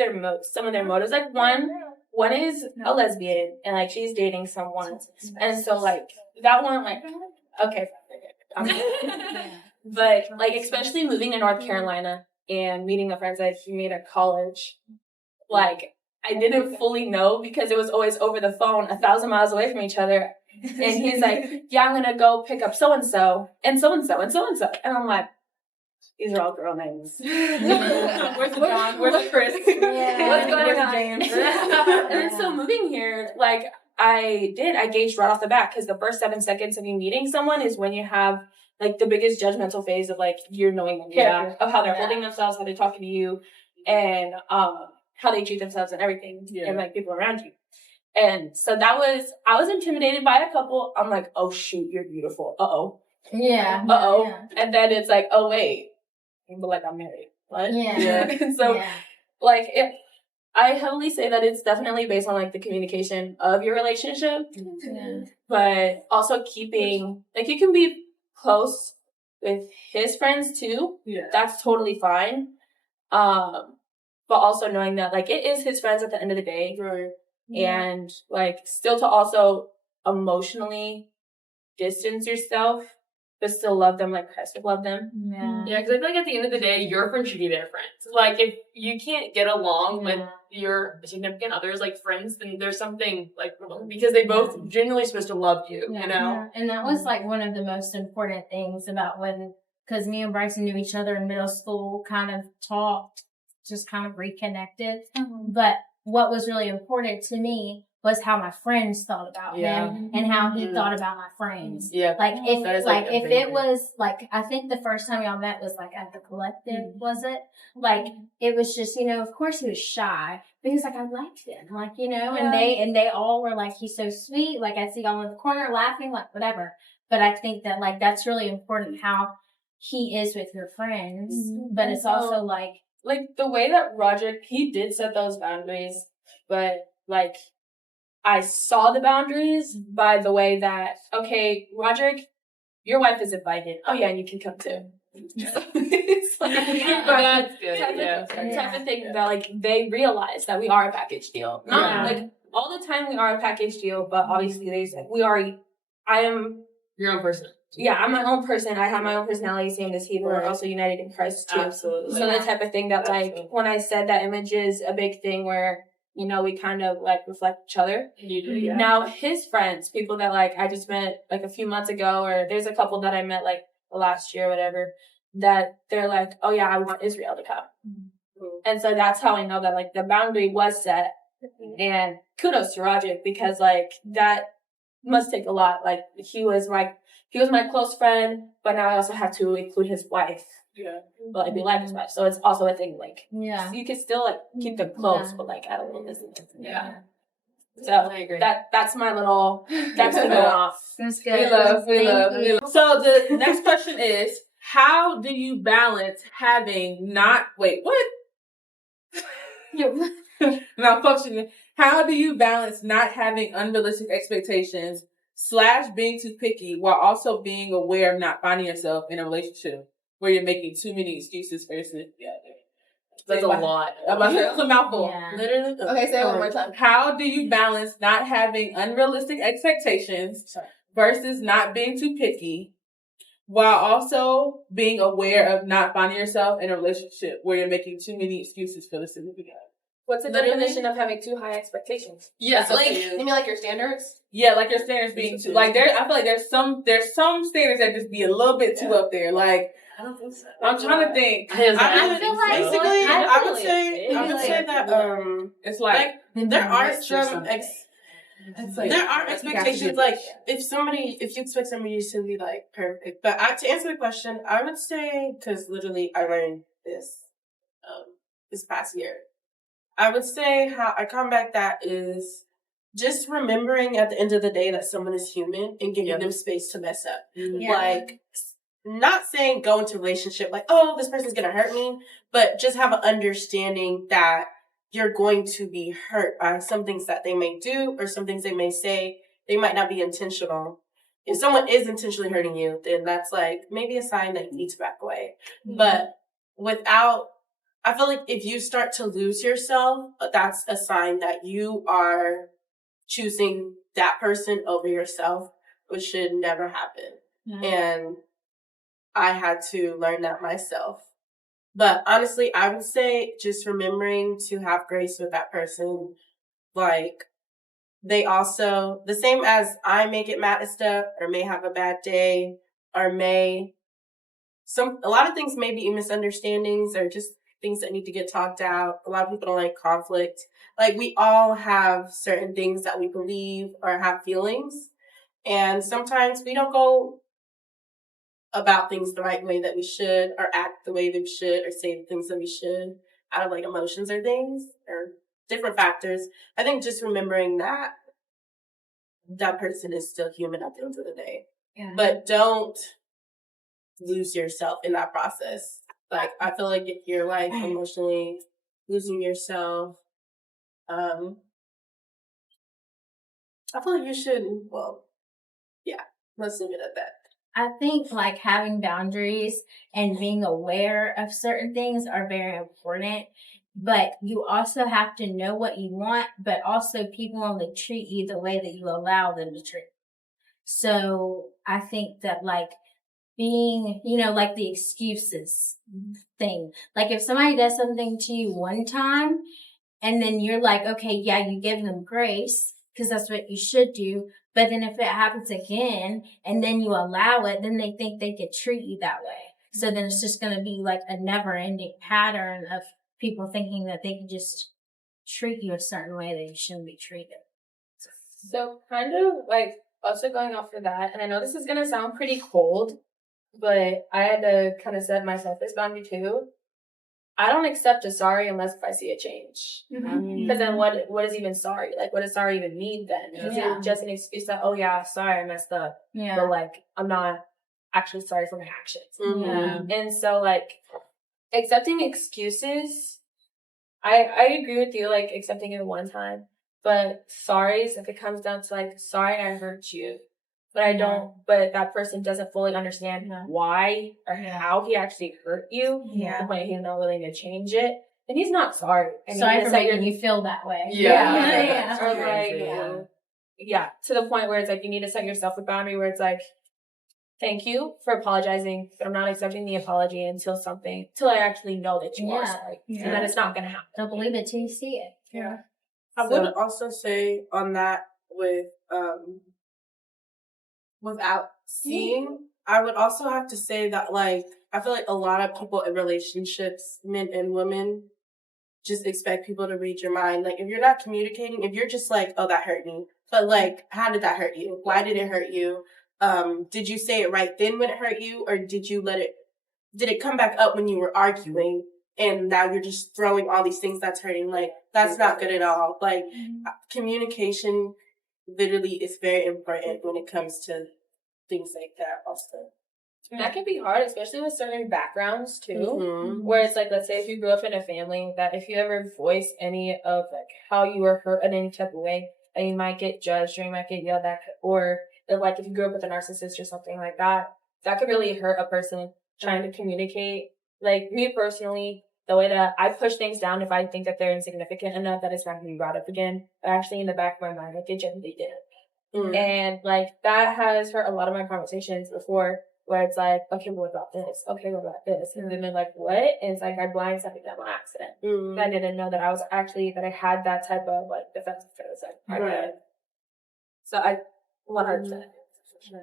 some of their motives. Like one is a lesbian and like she's dating someone, and so like that one like okay, But like, especially moving to North Carolina and meeting the friends that you made at college, like, I didn't fully know because it was always over the phone 1,000 miles away from each other. And he's like, yeah, I'm going to go pick up so-and-so and so-and-so and so-and-so. And I'm like, these are all girl names. Where's John? Where's Chris? What's going on? James? And then so moving here, like, I gauged right off the bat because the first 7 seconds of you meeting someone is when you have like the biggest judgmental phase of like you're knowing them character, of how they're holding themselves, how they're talking to you, and how they treat themselves and everything, and like people around you. And so I was intimidated by a couple. I'm like, oh shoot, you're beautiful. Uh-oh. Yeah. Uh-oh. Yeah. And then it's like, oh wait, but like I'm married. What? Yeah. And so like I heavily say that it's definitely based on like the communication of your relationship, but also keeping, like, you can be close with his friends too. Yeah. That's totally fine. But also knowing that like it is his friends at the end of the day. Right. And like still to also emotionally distance yourself, but still love them like Christ would love them. Yeah, because I feel like at the end of the day, your friends should be their friends. Like, if you can't get along with your significant others, like friends, then there's something like wrong, because they both genuinely supposed to love you, you know? And that was like one of the most important things about because me and Bryson knew each other in middle school, kind of talked, just kind of reconnected. But what was really important to me was how my friends thought about him and how he thought about my friends. Yeah. Like if it was like, I think the first time y'all met was like at the collective, was it? Like it was just, you know, of course he was shy, but he was like, I liked him. Like, you know, and they all were like, he's so sweet. Like I see y'all in the corner laughing, like whatever. But I think that like, that's really important how he is with your friends. But it's also like the way that Roderick, he did set those boundaries, but like, I saw the boundaries by the way that, okay, Roderick, your wife is invited. Oh yeah, and you can come too. It's like, that's good. Type of thing that like they realize that we are a package deal. Not like all the time we are a package deal, but obviously there's like I am your own person. Yeah, I'm my own person. I have my own personality, same as he. We're also united in Christ too. Absolutely. So the type of thing that like when I said that image is a big thing where, you know, we kind of like reflect each other. You do, yeah. Now his friends, people that like I just met like a few months ago, or there's a couple that I met like last year or whatever, that they're like, oh yeah, I want Israel to come. And so that's how I know that like the boundary was set. And kudos to Roderick, because like that must take a lot. Like he was my close friend, but now I also have to include his wife. Yeah. But like be like his wife. So it's also a thing like you can still like keep them close, but like at a little distance. Yeah. So I agree. That's my little that's the go off. That's good. We love. So the next question is, how do you balance having malfunctioning? How do you balance not having unrealistic expectations / being too picky while also being aware of not finding yourself in a relationship where you're making too many excuses for yourself? That's a lot. That's a mouthful. Yeah. Literally. Okay, say it one more time. How do you balance not having unrealistic expectations versus not being too picky while also being aware of not finding yourself in a relationship where you're making too many excuses for the significant other? What's the definition of having too high expectations? Yeah, like you mean like your standards? Yeah, like your standards being too like there. I feel like there's some standards that just be a little bit too up there. Like I don't think so. I'm trying to think. I feel like basically, I would say that it's like there are some there are expectations. Like if you expect somebody to be like perfect, but to answer the question, I would say, because literally I learned this this past year. I would say how I combat that is just remembering at the end of the day that someone is human and giving them space to mess up. Like, not saying go into a relationship like, oh, this person's going to hurt me, but just have an understanding that you're going to be hurt by some things that they may do or some things they may say. They might not be intentional. If someone is intentionally hurting you, then that's like maybe a sign that you need to back away. But I feel like if you start to lose yourself, that's a sign that you are choosing that person over yourself, which should never happen. And I had to learn that myself. But honestly, I would say just remembering to have grace with that person. Like, they also, the same as I may get mad at stuff or may have a bad day or a lot of things may be misunderstandings or just things that need to get talked out. A lot of people don't like conflict. Like, we all have certain things that we believe or have feelings. And sometimes we don't go about things the right way that we should, or act the way that we should, or say the things that we should out of like emotions or things or different factors. I think just remembering that person is still human at the end of the day. Yeah. But don't lose yourself in that process. Like, I feel like if you're like emotionally losing yourself, I feel like you should, let's leave it at that. I think like having boundaries and being aware of certain things are very important, but you also have to know what you want, but also people only treat you the way that you allow them to treat. So I think that like being, like the excuses thing, like if somebody does something to you one time and then you're like, okay, yeah, you give them grace because that's what you should do. But then if it happens again and then you allow it, then they think they could treat you that way. So then it's just going to be like a never ending pattern of people thinking that they can just treat you a certain way that you shouldn't be treated. So kind of like also going off of that, and I know this is going to sound pretty cold, but I had to kind of set myself this boundary too. I don't accept a sorry unless if I see a change. Because then what is even sorry? Like, what does sorry even mean then? Is it just an excuse that, oh yeah, sorry, I messed up. Yeah. But like, I'm not actually sorry for my actions. Mm-hmm. And so like, accepting excuses, I agree with you, like accepting it one time. But sorries, if it comes down to like, sorry I hurt you, but that person doesn't fully understand why or how he actually hurt you, the point he's not willing to change it, then he's not sorry. Sorry for making you feel that way. Or like, to the point where it's like, you need to set yourself a boundary where it's like, thank you for apologizing, but I'm not accepting the apology until I actually know that you are sorry. And then it's not going to happen. Don't believe it till you see it. Yeah. I would also say on that with, without seeing, I would also have to say that, like, I feel like a lot of people in relationships, men and women, just expect people to read your mind. Like, if you're not communicating, if you're just like, oh, that hurt me, but like, how did that hurt you? Why did it hurt you? Did you say it right then when it hurt you, or did it come back up when you were arguing? And now you're just throwing all these things that's hurting. Like, that's not good at all. Like, communication literally is very important when it comes to things like that also. That can be hard, especially with certain backgrounds too, where it's like, let's say if you grew up in a family that if you ever voice any of like how you were hurt in any type of way, that you might get judged or you might get yelled at, or like if you grew up with a narcissist or something like that, that could really hurt a person trying to communicate. Like me personally, the way that I push things down if I think that they're insignificant enough that it's not going to be brought up again, but actually in the back of my mind, like, it genuinely did. And like, that has hurt a lot of my conversations before, where it's like, okay, but what about this? Okay, what about this? And then they're like, what? And it's like, I blindsided them on accident. I didn't know that that I had that type of like defensive phase. So I 100%. I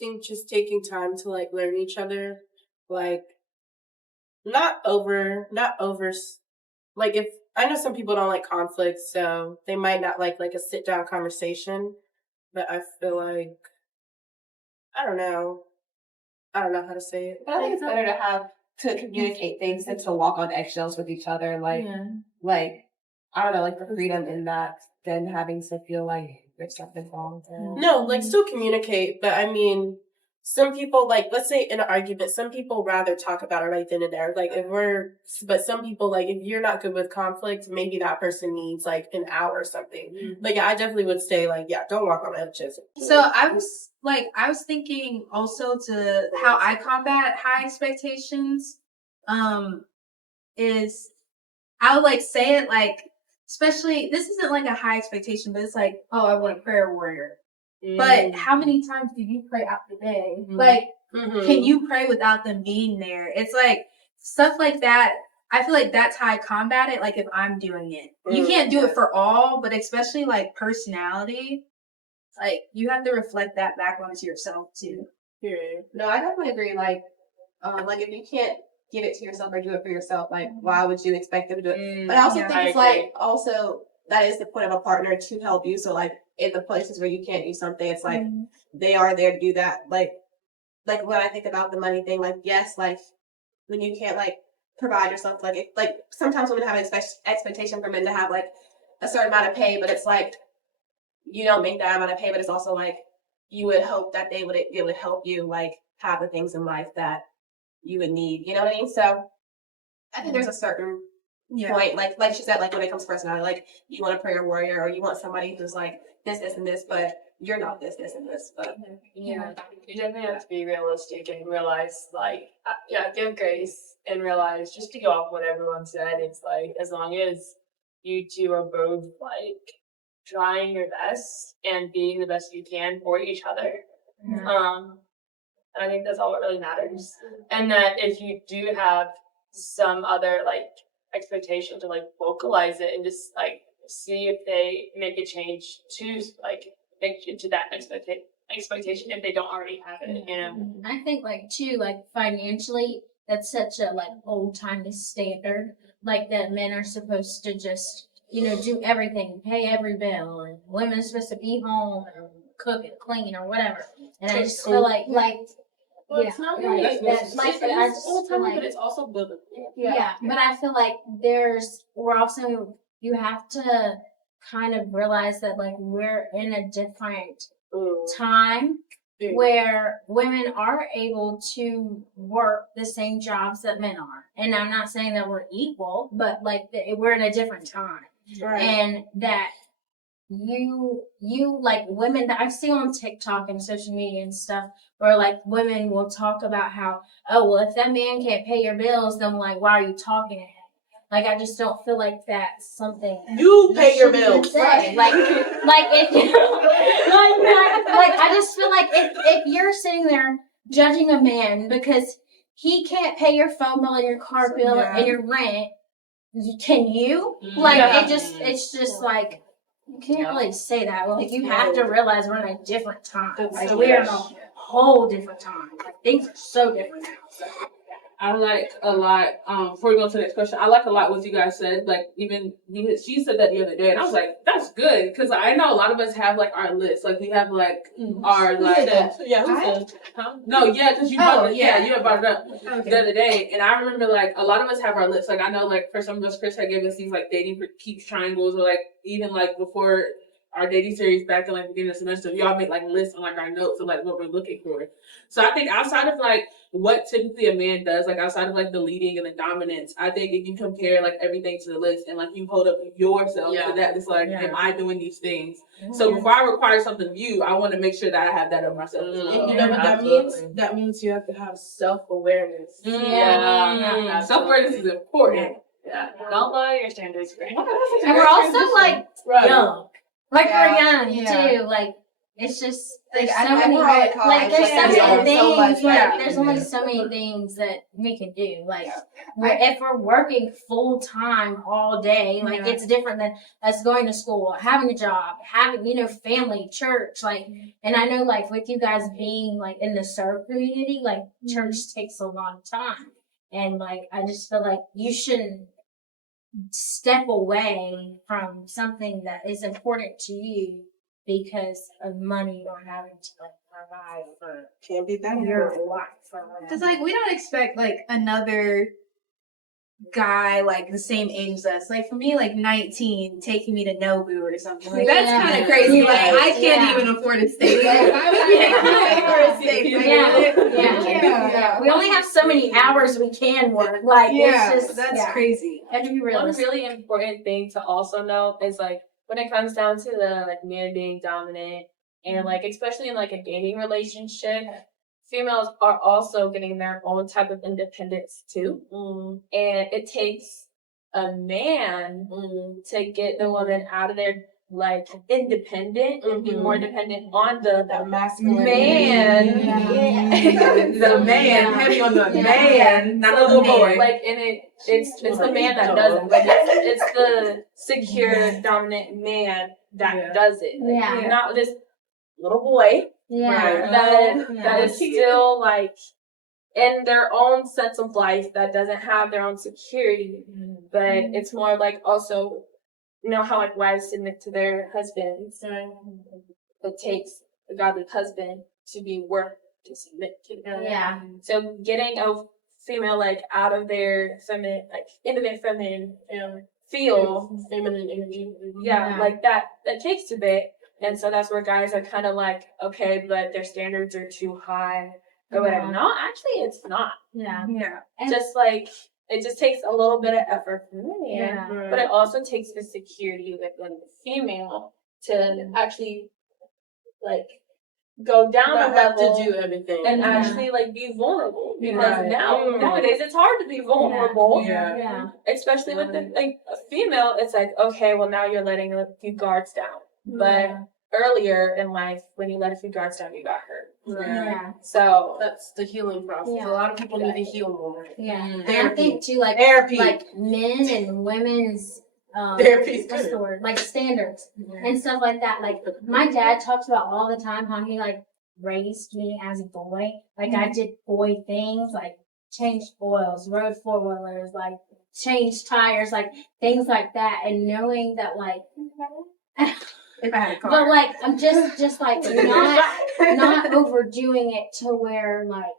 think just taking time to like learn each other, like, not over, like, if, I know some people don't like conflict, so they might not like a sit down conversation, but I feel like, I don't know how to say it. But I think it's better to communicate things than to walk on eggshells with each other. Like, I don't know, like the freedom in that than having to feel like there's something wrong. No, like, still communicate, but I mean, some people, like, let's say in an argument, some people rather talk about it right then and there. Like, but some people, like, if you're not good with conflict, maybe that person needs, like, an hour or something. But yeah, I definitely would say, like, don't walk on edges. So I was thinking also to how I combat high expectations, is I would, like, say it, like, especially, this isn't, like, a high expectation, but it's like, oh, I want a prayer warrior. But how many times do you pray out the day? Like, can you pray without them being there? It's like stuff like that. I feel like that's how I combat it. Like if I'm doing it, you can't do it for all, but especially like personality, like you have to reflect that back onto yourself too. No, I definitely agree. Like if you can't give it to yourself or do it for yourself, like why would you expect them to do it? But I also think it's like also that is the point of a partner to help you. So like in the places where you can't do something, it's like they are there to do that. Like when I think about the money thing, like yes, like when you can't like provide yourself, like sometimes women have an expectation for men to have like a certain amount of pay, but it's like you don't make that amount of pay, but it's also like you would hope that it would help you like have the things in life that you would need. You know what I mean? So I think there's a certain point, like she said, like when it comes to personality, like you want a prayer warrior or you want somebody who's like this, and this, but you're not this, and this. But you definitely have to be realistic and realize, like, give grace and realize, just to go off what everyone said, it's like as long as you two are both like trying your best and being the best you can for each other. I think that's all that really matters. And that if you do have some other like expectation, to like vocalize it and just like see if they make a change to like make it to that expectation if they don't already have it, you know. I think like too, like financially, that's such a like old timey standard, like that men are supposed to just, you know, do everything, pay every bill, and women are supposed to be home and cook and clean or whatever. And I just feel like well, it's not really that's like I just feel like, but it's also building. But I feel like you have to kind of realize that like we're in a different time where women are able to work the same jobs that men are. And I'm not saying that we're equal, but like we're in a different time. Right. And that you like women that I see on TikTok and social media and stuff, where like women will talk about how, oh, well, if that man can't pay your bills, then like, why are you talking to him? Like, I just don't feel like that's something you pay your bills. Right. Like if you, like I just feel like if you're sitting there judging a man because he can't pay your phone bill and your car bill and your rent, can you? Like, it's just like, you can't really say that. Like, you have to realize we're in a different time. Like, we're in a whole different time. Like, things are so different now. So. I like a lot, before we go to the next question, I like a lot what you guys said. Like, even she said that the other day, and I was like, that's good. Because I know a lot of us have, like, our list. Like, we have, like, our, like... No, because you brought it. Yeah, you brought it up the other day. And I remember, like, a lot of us have our list. Like, I know, like, for some of us, Chris had given us these, like, dating keeps triangles, or, like, even, like, before our dating series back in, like, the beginning of the semester, we all make, like, lists on, like, our notes of, like, what we're looking for. So I think outside of, like, what typically a man does, like, outside of, like, the leading and the dominance, I think if you compare, like, everything to the list and, like, you hold up yourself to that, it's like, am I doing these things? So before I require something of you, I want to make sure that I have that of myself as well. You know what that means? That means you have to have self-awareness. Self-awareness is important. Don't lower your standards. And we're also, like, young. Like, we're young, too. Like, it's just, there's so many, like, there's so many things, like, there's only so many things that we can do. Like, if we're working full-time all day, like, it's different than us going to school, having a job, having, you know, family, church, like, and I know, like, with you guys being, like, in the serve community, like, church takes a long time. And, like, I just feel like you shouldn't step away from something that is important to you because of money or having to like provide for your life. Because like we don't expect like another guy like the same age as us. Like for me, like 19, taking me to Nobu or something. Like that's kind of crazy. Yeah. Like I can't even afford a steak. Like I would pay for a steak. We only have so many hours we can work. Like it's just that's crazy. Have to be realistic. One really important thing to also know is like when it comes down to the like man being dominant and like especially in like a dating relationship, females are also getting their own type of independence too. And it takes a man to get the woman out of their like independent and be more dependent on the masculine man. The man, heavy on the man, not the little boy. Like, and it's the man that does it. Like, it's the secure, dominant man that does it. Like, not this little boy that is still like in their own sense of life that doesn't have their own security, but it's more like also, you know how like wives submit to their husbands. It takes a godly husband to be worth to submit to them. Yeah. So getting a female like out of their feminine, like into their feminine feel, feminine energy. Yeah, like that takes a bit. And so that's where guys are kind of like, okay, but their standards are too high or whatever. No, actually, it's not. Yeah. Just like, it just takes a little bit of effort from the man, but it also takes the security within the female to actually, like, go down a level to do everything and actually, like, be vulnerable. Because nowadays, it's hard to be vulnerable. Especially with the, like, a female, it's like, okay, well, now you're letting a few guards down. But earlier in life, when you let a few guards down, you got hurt. So that's the healing process. A lot of people need to heal more. And I think too, like men and women's what's the word? Like standards and stuff like that. Like my dad talks about all the time how he like raised me as a boy. Like I did boy things, like changed oils, rode 4-wheelers, like changed tires, like things like that. And knowing that like if I had a car. But like I'm just like not overdoing it to where like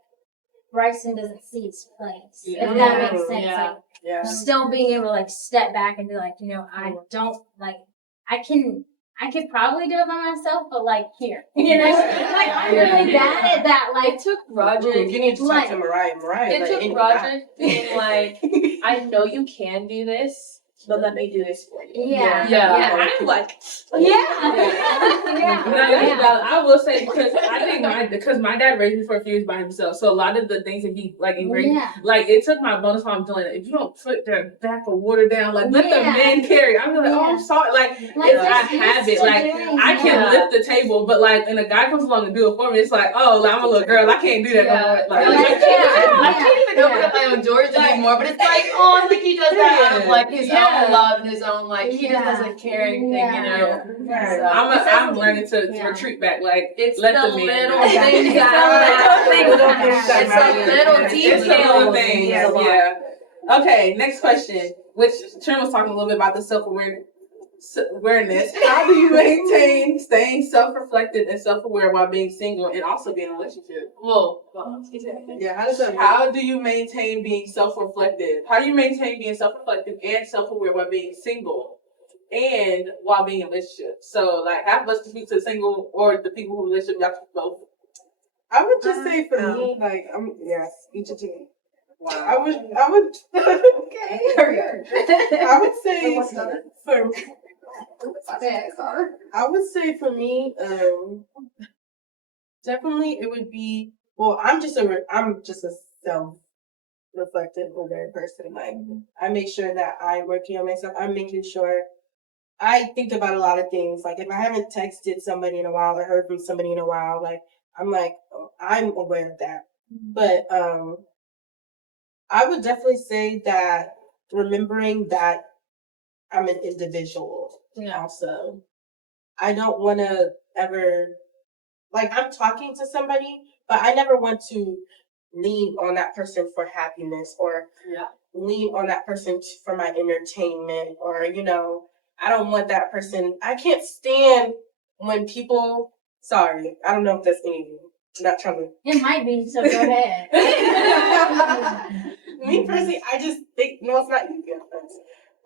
Bryson doesn't see his place. If that makes sense. Like still being able to like step back and be like, you know, I don't like I could probably do it by myself, but like here. You know? Like I'm really bad at that. Like it took Roger you need to talk to Mariah. It took Roger being like, I know you can do this. But let me do this for you. I'm like, I will say because I think my dad raised me for a few years by himself, so a lot of the things that he like ingrained, like it took my bonus mom doing it. If you don't put the back of water down, like let the men carry. I'm like, oh, I'm sorry, like I have it, like I can lift the table, but like, and a guy comes along and do it for me, it's like, oh, like, I'm a little girl, I can't do that. I can't even open up my own doors anymore. But it's like, oh, like he does that out of like his own love and his own like he just doesn't care anything, you know. So, I'm learning to retreat back, like it's let the the men little things it's the little things. Yeah. Okay, next question. Which Trin was talking a little bit about the self-awareness. How do you maintain staying self-reflective and self-aware while being single and also being in a relationship? How do you maintain being self-reflective? How do you maintain being self-reflective and self-aware while being single and while being in a relationship? So, like, half of us speak to single or the people who in a relationship, y'all speak both. I would just say for me, like, each of you. Wow. I would. Okay. I would say for. I would say for me, definitely it would be. Well, I'm just a self-reflective, aware person. Like I make sure that I'm working on myself. I'm making sure I think about a lot of things. Like if I haven't texted somebody in a while or heard from somebody in a while, like I'm like I'm aware of that. But I would definitely say that remembering that I'm an individual. Also, I don't want to ever, like, I'm talking to somebody, but I never want to lean on that person for happiness or lean on that person for my entertainment or, you know, I don't want that person. I can't stand when people, sorry, I don't know if that's any of you. I'm not trying to. It might be, so go ahead. Me personally, I just think, no, it's not you.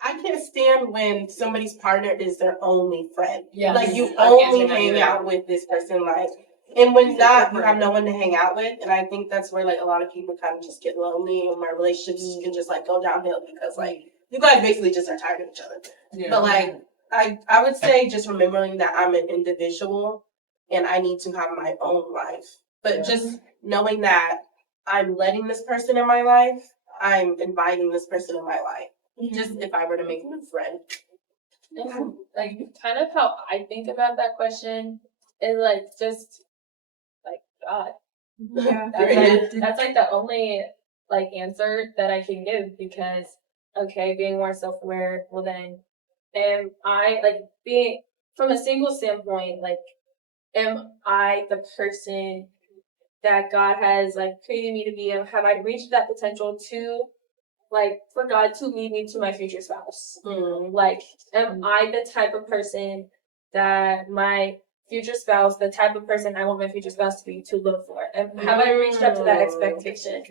I can't stand when somebody's partner is their only friend. Like you only hang out with this person, like, and when not, you have no one to hang out with. And I think that's where like a lot of people kind of just get lonely, and my relationships can just like go downhill because like you guys basically just are tired of each other. But like I would say just remembering that I'm an individual and I need to have my own life. But just knowing that I'm letting this person in my life, I'm inviting this person in my life. Just if I were to make a new friend. Like kind of how I think about that question is like just like God. Yeah. That's like the only like answer that I can give because okay, being more self aware, well then am I like being from a single standpoint, like am I the person that God has like created me to be? Have I reached that potential to like for God to lead me to my future spouse? Like, am I the type of person that my future spouse, the type of person I want my future spouse to be, to look for? And have I reached up to that expectation?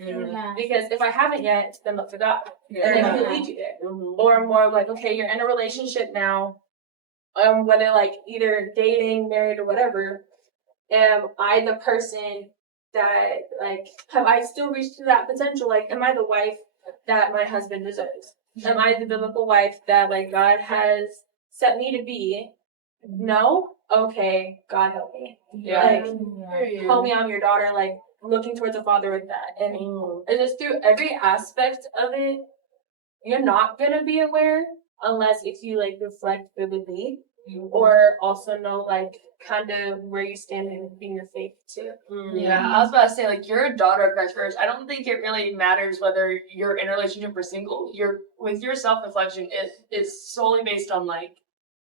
Because if I haven't yet, then look for God. And then He'll lead you there. Or more like, okay, you're in a relationship now, whether like either dating, married, or whatever, am I the person that like have I still reached to that potential? Like, am I the wife that my husband deserves? Am I the biblical wife that like God has set me to be? No? Okay, God help me. Like help me, I'm your daughter, like looking towards a father with that. And it's just through every aspect of it, you're not gonna be aware unless if you like reflect biblically or also know like kind of where you stand in your faith too. Yeah, I was about to say, like, you're a daughter of Christ first. I don't think it really matters whether you're in a relationship or single. With your self-reflection, it is solely based on, like,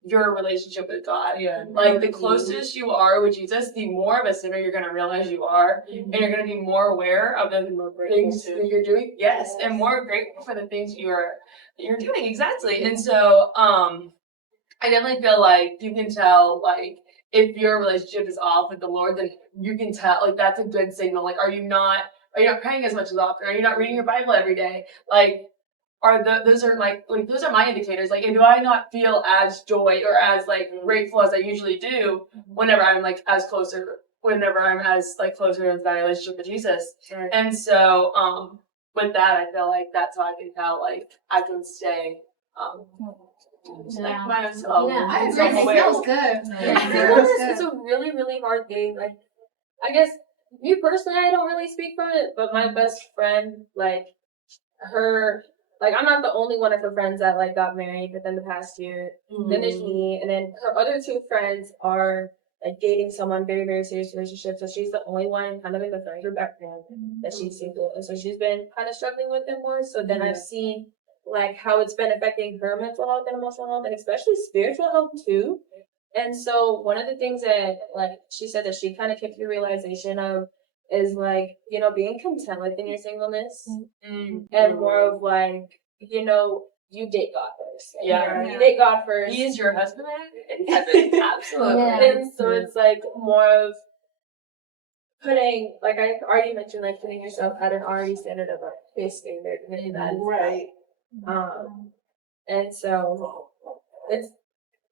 your relationship with God. Yeah. Like, the closest you are with Jesus, the more of a sinner you're going to realize you are. And you're going to be more aware of the things that you're doing. Yes, and more grateful for the things you're doing. Exactly. And so, I definitely feel like you can tell, like, if your relationship is off with the Lord, then you can tell, like, that's a good signal. Like, are you not praying as much as often? Are you not reading your Bible every day? Like, those are those are my indicators. Like, do I not feel as joy or as, like, grateful as I usually do whenever I'm, like, whenever I'm as, like, closer to that relationship with Jesus? Right. And so, with that, I feel like that's how I can tell, like, I can stay, Yeah. myself. Yeah, I agree. That was good. It's a really, really hard thing. Like, I guess me personally, I don't really speak from it, but my best friend, like, I'm not the only one of her friends that like got married within the past year. Then there's me, and then her other two friends are like dating someone, very, very serious relationship. So she's the only one kind of in the friend group background that she's single, and so she's been kind of struggling with it more. So then I've seen like how it's been affecting her mental health and emotional health, and especially spiritual health too. And so one of the things that like she said that she kind of came to the realization of is like, you know, being content within your singleness and more of like, you know, you date God first. You date God first. He is your husband in heaven. Absolutely. And so it's like more of putting, like I already mentioned, like putting yourself at an already standard of a base standard. And that is Right. and so it's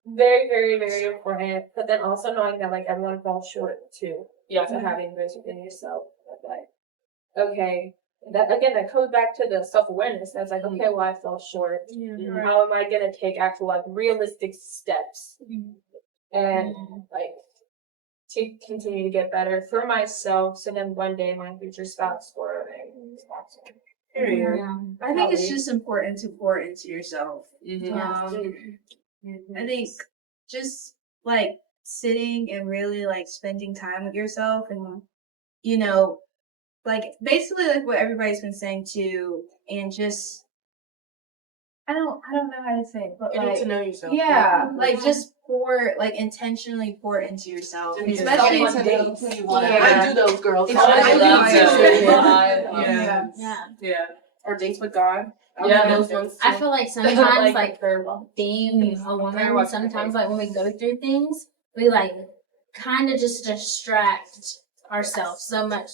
very, very, very important. But then also knowing that like everyone falls short too. Yeah. So having grace within yourself. Like, okay. That again, that comes back to the self-awareness. That's like, okay, well, I fell short. How am I gonna take actual like realistic steps and like to continue to get better for myself, so then one day my future spouse or I think it's just important to pour into yourself. I think just like sitting and really like spending time with yourself and, you know, like basically like what everybody's been saying too, and just I don't know how to say it, but Getting like to know yourself. yeah, like just intentionally pour into yourself, especially I do those, girls. I Yeah. Yeah. Or dates with God. Those ones. I feel like sometimes like being a Very woman, much sometimes like when we go through things, we like kind of just distract ourselves so much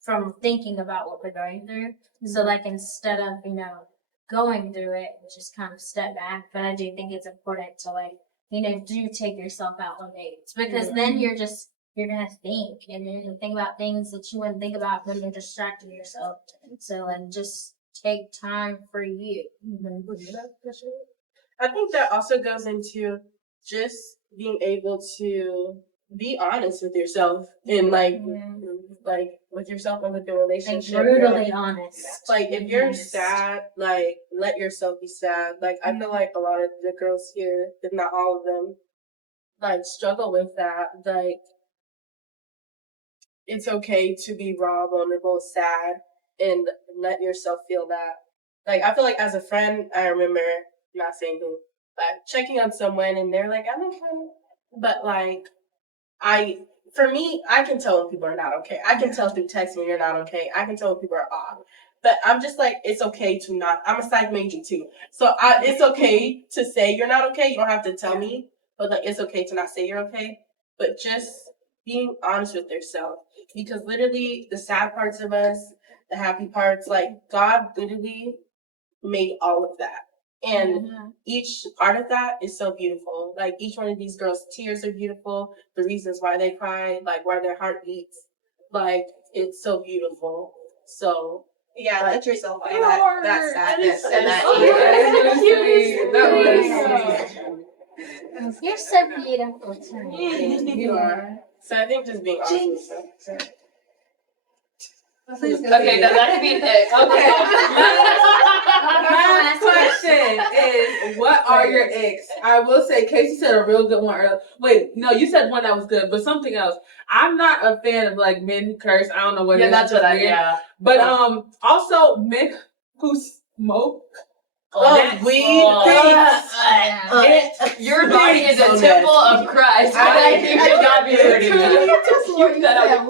from thinking about what we're going through. So like instead of, you know, going through it, just kind of step back. But I do think it's important to like, you know, do take yourself out on dates, because then you're gonna think and you're gonna think about things that you wouldn't think about when you're distracting yourself. So like just take time for you. I think that also goes into just being able to be honest with yourself and like with yourself and with your Like relationship. brutally honest. Like if you're sad, like let yourself be sad. Like I feel like a lot of the girls here, if not all of them, like struggle with that. Like it's okay to be raw, vulnerable, sad, and let yourself feel that. Like I feel like as a friend, I remember not saying who, but checking on someone and they're like, I'm okay. But like for me, I can tell when people are not okay. I can tell through text when you're not okay. I can tell when people are off. But I'm just like, it's okay to not. I'm a psych major too, so it's okay to say you're not okay. You don't have to tell me, but like it's okay to not say you're okay. But just being honest with yourself, because literally the sad parts of us, the happy parts, like God literally made all of that. And each part of that is so beautiful. Like each one of these girls' tears are beautiful. The reasons why they cry, like why their heart beats, like it's so beautiful. So Yeah, like, let yourself find that sadness and that You're so beautiful too. you are. So I think just being honest with yourself. Okay, now that could be an ick. Okay. Last question is, what are your icks? I will say, Casey said a real good one earlier. Wait, no, you said one that was good, but something else. I'm not a fan of like men who curse. I don't know what it is. That's what I, But also men who smoke. Weed. Your body is a temple of Christ. I think you should not be hurting that.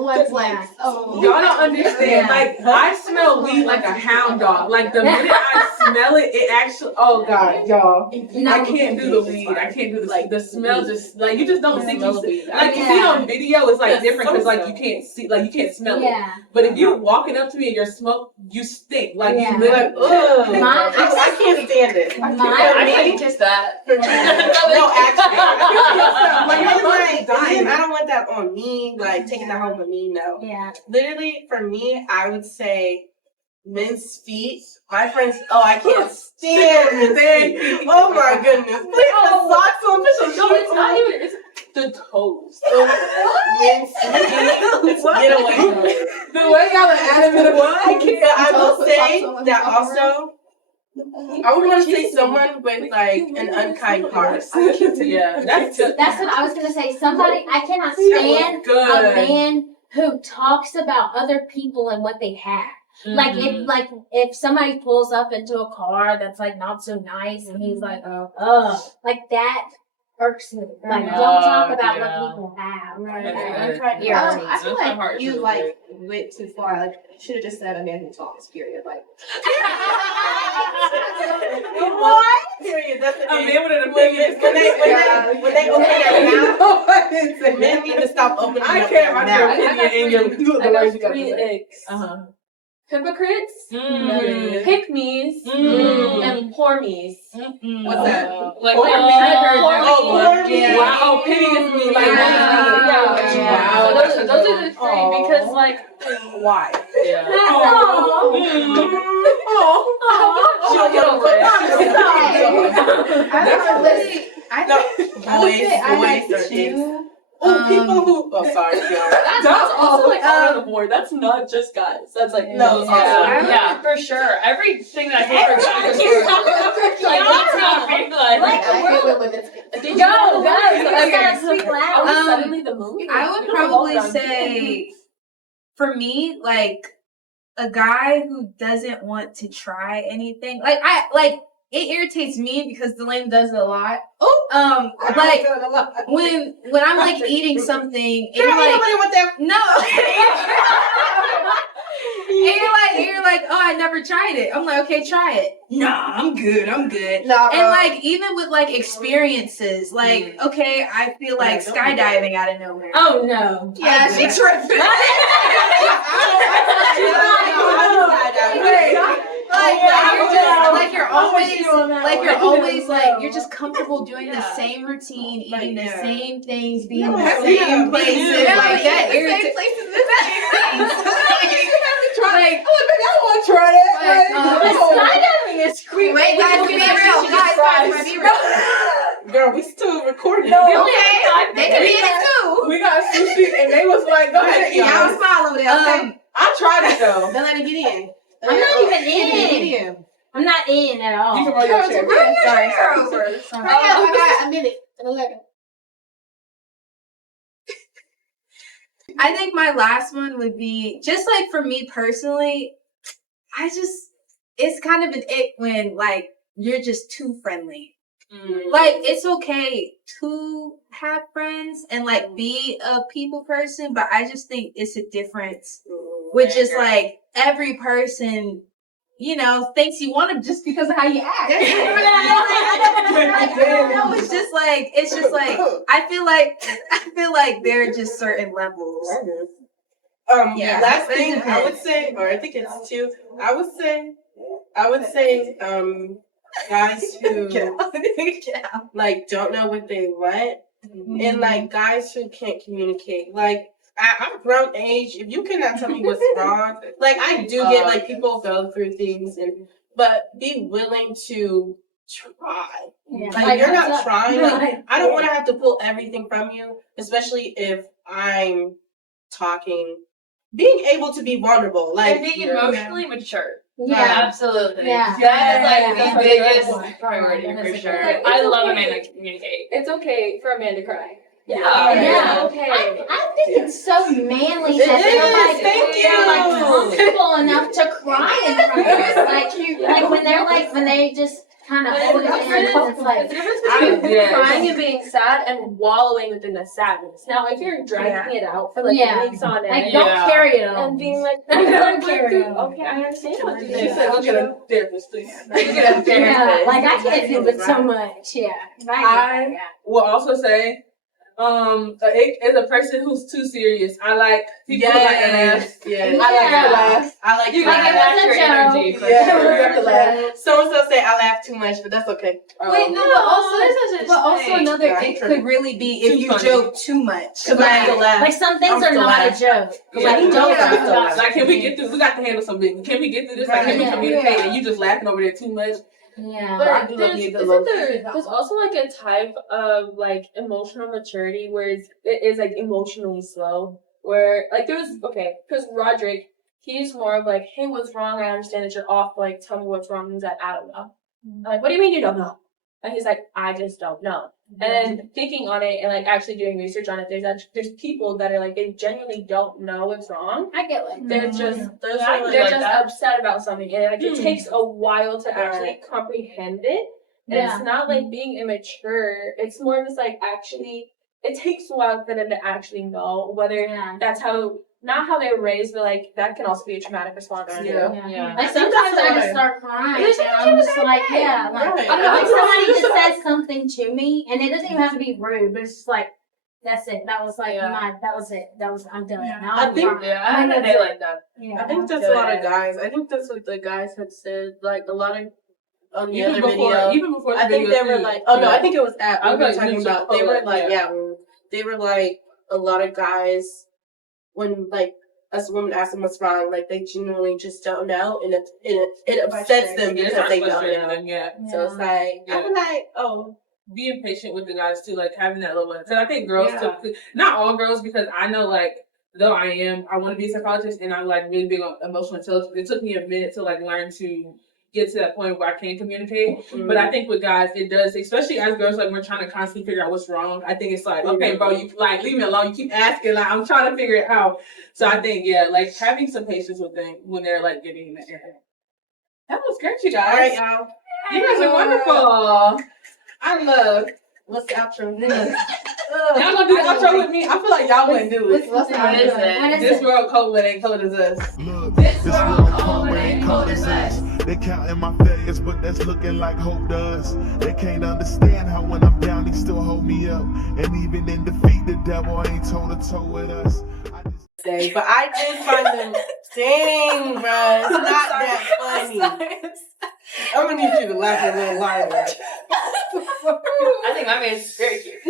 Y'all don't understand. Like, I smell weed like a hound dog. Like, the minute I smell it, it actually, oh God, y'all. I can't do the weed. I can't do the smell just, like, you just don't think you see. Like, you see it on video, it's like different because, like, you can't see, like, you can't smell it. But if you're walking up to me and you're smoke, you stink. Like, you live like, ugh. I can't stand it. I can't kiss that. No, actually. I don't want that on me, like taking that home with me, no. Yeah. Literally, for me, I would say men's feet. My friends, I can't stand men's feet. Oh my goodness. Please put socks on, put some No, it's not even, it's the toes. men's feet. Get away from it. The way y'all are adamant what? I will say that also, I would want to say someone with like an unkind heart. Yeah, that's what I was gonna say. Somebody, I cannot stand a man who talks about other people and what they have. If somebody pulls up into a car that's like not so nice and he's like, like that irks me. Like don't talk about what people have. I feel like you like went too far. Like you should have just said a man who talks. Period. Like. What? Period. That's the thing. When they open their mouth, men need to stop opening their mouth. I got 3 icks. Hypocrites, pick-me's, and poor-me's. What's that? Like, wow, pity is me. Like, Wow. So those are the 3 because, like, why? Yeah. She'll get over it. Boys are dicks. People who. Oh, sorry. That's also like all on the board. That's not just guys. That's like yeah, for sure. Everything that I say for guys is like let's not be like Go, guys! Gotta speak loud. Suddenly the movie. I would probably say, for me, like a guy who doesn't want to try anything. It irritates me because Delaney does it a lot. Like when I'm like eating something, and you're like, no. And you're like, oh, I never tried it. I'm like, okay, try it. Nah, I'm good. No, and like even with like experiences, like okay, I feel like skydiving out of nowhere. Oh no. Yeah, she tripped. You're just comfortable doing the same routine, eating the same things, being in the same places. Like that irritates. I want to try it. Skydiving is creepy. Wait, guys, be real. Guys, be real. Girl, we still recording. Okay, they can be in it too. We got right, go ahead. Y'all smile over there, okay? I tried it though. Don't let it get in. I'm not even Get in. I'm not in at all. You can roll your chair. Sorry. I got a minute. I think my last one would be just like for me personally. It's kind of an ick when like you're just too friendly. Like it's okay to have friends and like be a people person, but I just think it's a difference with just like every person, you know, thinks you want them just because of how you act. No, it's just like I feel like there are just certain levels. Last thing I would say, or I think it's two. I would say, guys who like don't know what they want, and like guys who can't communicate. Like I'm grown age. If you cannot tell me what's wrong, like I do get like people go through things, but be willing to try. Yeah. Like you're not trying. Like, I don't want to have to pull everything from you, especially if I'm talking. Being able to be vulnerable, like and being emotionally mature. Yeah. Absolutely. Yeah. That is like Yeah. the biggest priority for sure. I love a man that can communicate. It's okay for a man to cry. Yeah. Okay. I think it's so manly It that is. Thank they're like you. comfortable enough to cry in front of us. Like when they just kind of hold it in. It's like It's the difference between crying and being sad and wallowing within the sadness. Now, if you're dragging it out for like weeks on end, don't carry it on. and being like, Don't carry it on. okay, I understand what you're She saying. said, "I'll get a therapist, please." Yeah, like I can't do it so much. Yeah. I will also say, is a person who's too serious. I like people who like to laugh. Yeah. I like to laugh. I like You to like laugh. that's your energy. For Yeah, sure. you have to laugh. So say I laugh too much, but that's okay. Wait, no, but also another Yeah, it could really be Too if you funny. joke too much. Cause I have to laugh. Like some things are still not a laugh. joke. Like, Like jokes are Yeah. like, can we get through? We got to handle something. Can we get through this? Like, can we Right. communicate? And you just laughing over there too much. Yeah. But I But do love me a good isn't laugh. there's also like a type of like emotional maturity where it is like emotionally slow. Where like because Roderick, he's more of like, hey, what's wrong? I understand that you're off. Like, tell me what's wrong. He's like, I don't know. I'm like, what do you mean you don't know? And he's like, I just don't know. And then thinking on it and like actually doing research on it, there's people that are like they genuinely don't know what's wrong. I get like They're just Those are like they're just that. upset about something, and like it takes a while to actually comprehend it. And it's not like being immature. It's more just like actually, it takes a while for them to actually know whether that's not how they were raised, but like that can also be a traumatic response too. Yeah. Like sometimes I just start crying. There's And I'm just like, yeah, like, Right. like somebody just says something to me, and it doesn't even have to be rude, but it's just like, that's it. That was like that was it. I'm done. Now I I'm think- crying. Yeah, I had a day like that. Yeah. I think that's a lot of guys. I think that's what the guys had said. Like a lot of on the other video. Even before the I think video they were too. like, oh no, I think it was at. I We were was like, talking you about. took They were photos, like, they were like a lot of guys when like us women ask them what's wrong, like they genuinely just don't know, and it upsets them It's because not they don't frustrating know. them, yeah. So it's like I'm like, oh, Being patient with the guys too, like having that little. Because I think girls, Yeah. not all girls, because I know like though I want to be a psychologist, and I'm like really big on emotional intelligence. It took me a minute to like learn to get to that point where I can communicate. But I think with guys, it does, especially as girls, like we're trying to constantly figure out what's wrong. I think it's like, okay, bro, you like leave me alone. You keep asking, like I'm trying to figure it out. So I think, like having some patience with them when they're like getting in the air. That was great, you guys. all right, y'all. You guys are wonderful. I love. What's the outro? Y'all gonna do the outro with me? I feel like y'all wouldn't do it. What's What is it? What is This it? world cold, but ain't cold as us. Look, this world cold, but ain't cold as us. They counting my failures, but that's looking like hope does. They can't understand how when I'm down, they still hold me up. And even in defeat, the devil ain't toe to toe with us. But I did find them. Dang, bro, it's not that funny. I'm gonna need you to laugh a little louder. I think my man's very cute.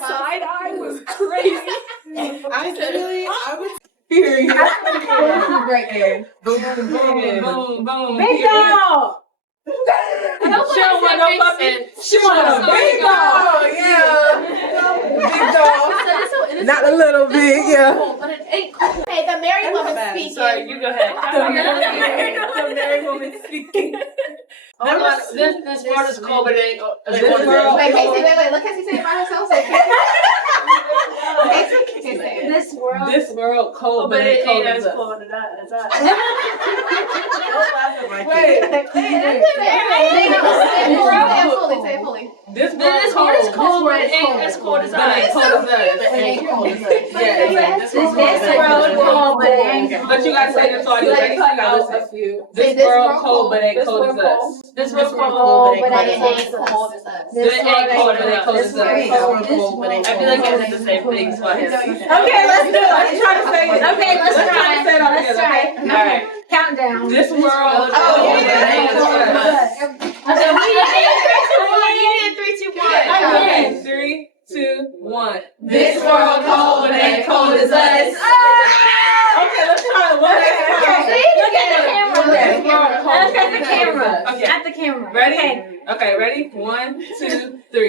Side eye was crazy. I was hearing you. This is great, Aaron. Boom, boom, boom. Big dog! She don't want no puppy. She want a big dog. Yeah. Big dog. Not a little bit, yeah. But it ain't cold. Hey, the married woman speaking. Sorry, you go ahead. The married woman speaking. This world is cold, but it ain't cold. This world- Wait, Casey, wait. Let Casey say it by herself. Say Casey, say it. This world cold, but it cold as us. cold as us. Wait. Say it fully. This This world is cold, but it ain't as cold as But it ain't us. cold as us. It ain't cold as us. Yeah. This world cold, but it ain't. But you gotta say this all you like. This This world world cold, but ain't cold as us. This world cold, Cold, but but it it ain't ain't cold as us. But it ain't cold, but it cold as This us. world cold, but ain't I feel like it's the same thing, but Okay, let's do it. Let's try to say it. Okay, let's Let's try to say it all Let's together. try. Okay? All right. Countdown. This world cold, Oh, but yeah. ain't cold as us. Okay, 3, 2, 1. This world cold, but ain't cold as us. Okay, let's try it one last time. Look at the camera. This world cold, Look at the camera. Okay. At the camera. Ready? Okay, ready? 1, 2, 3.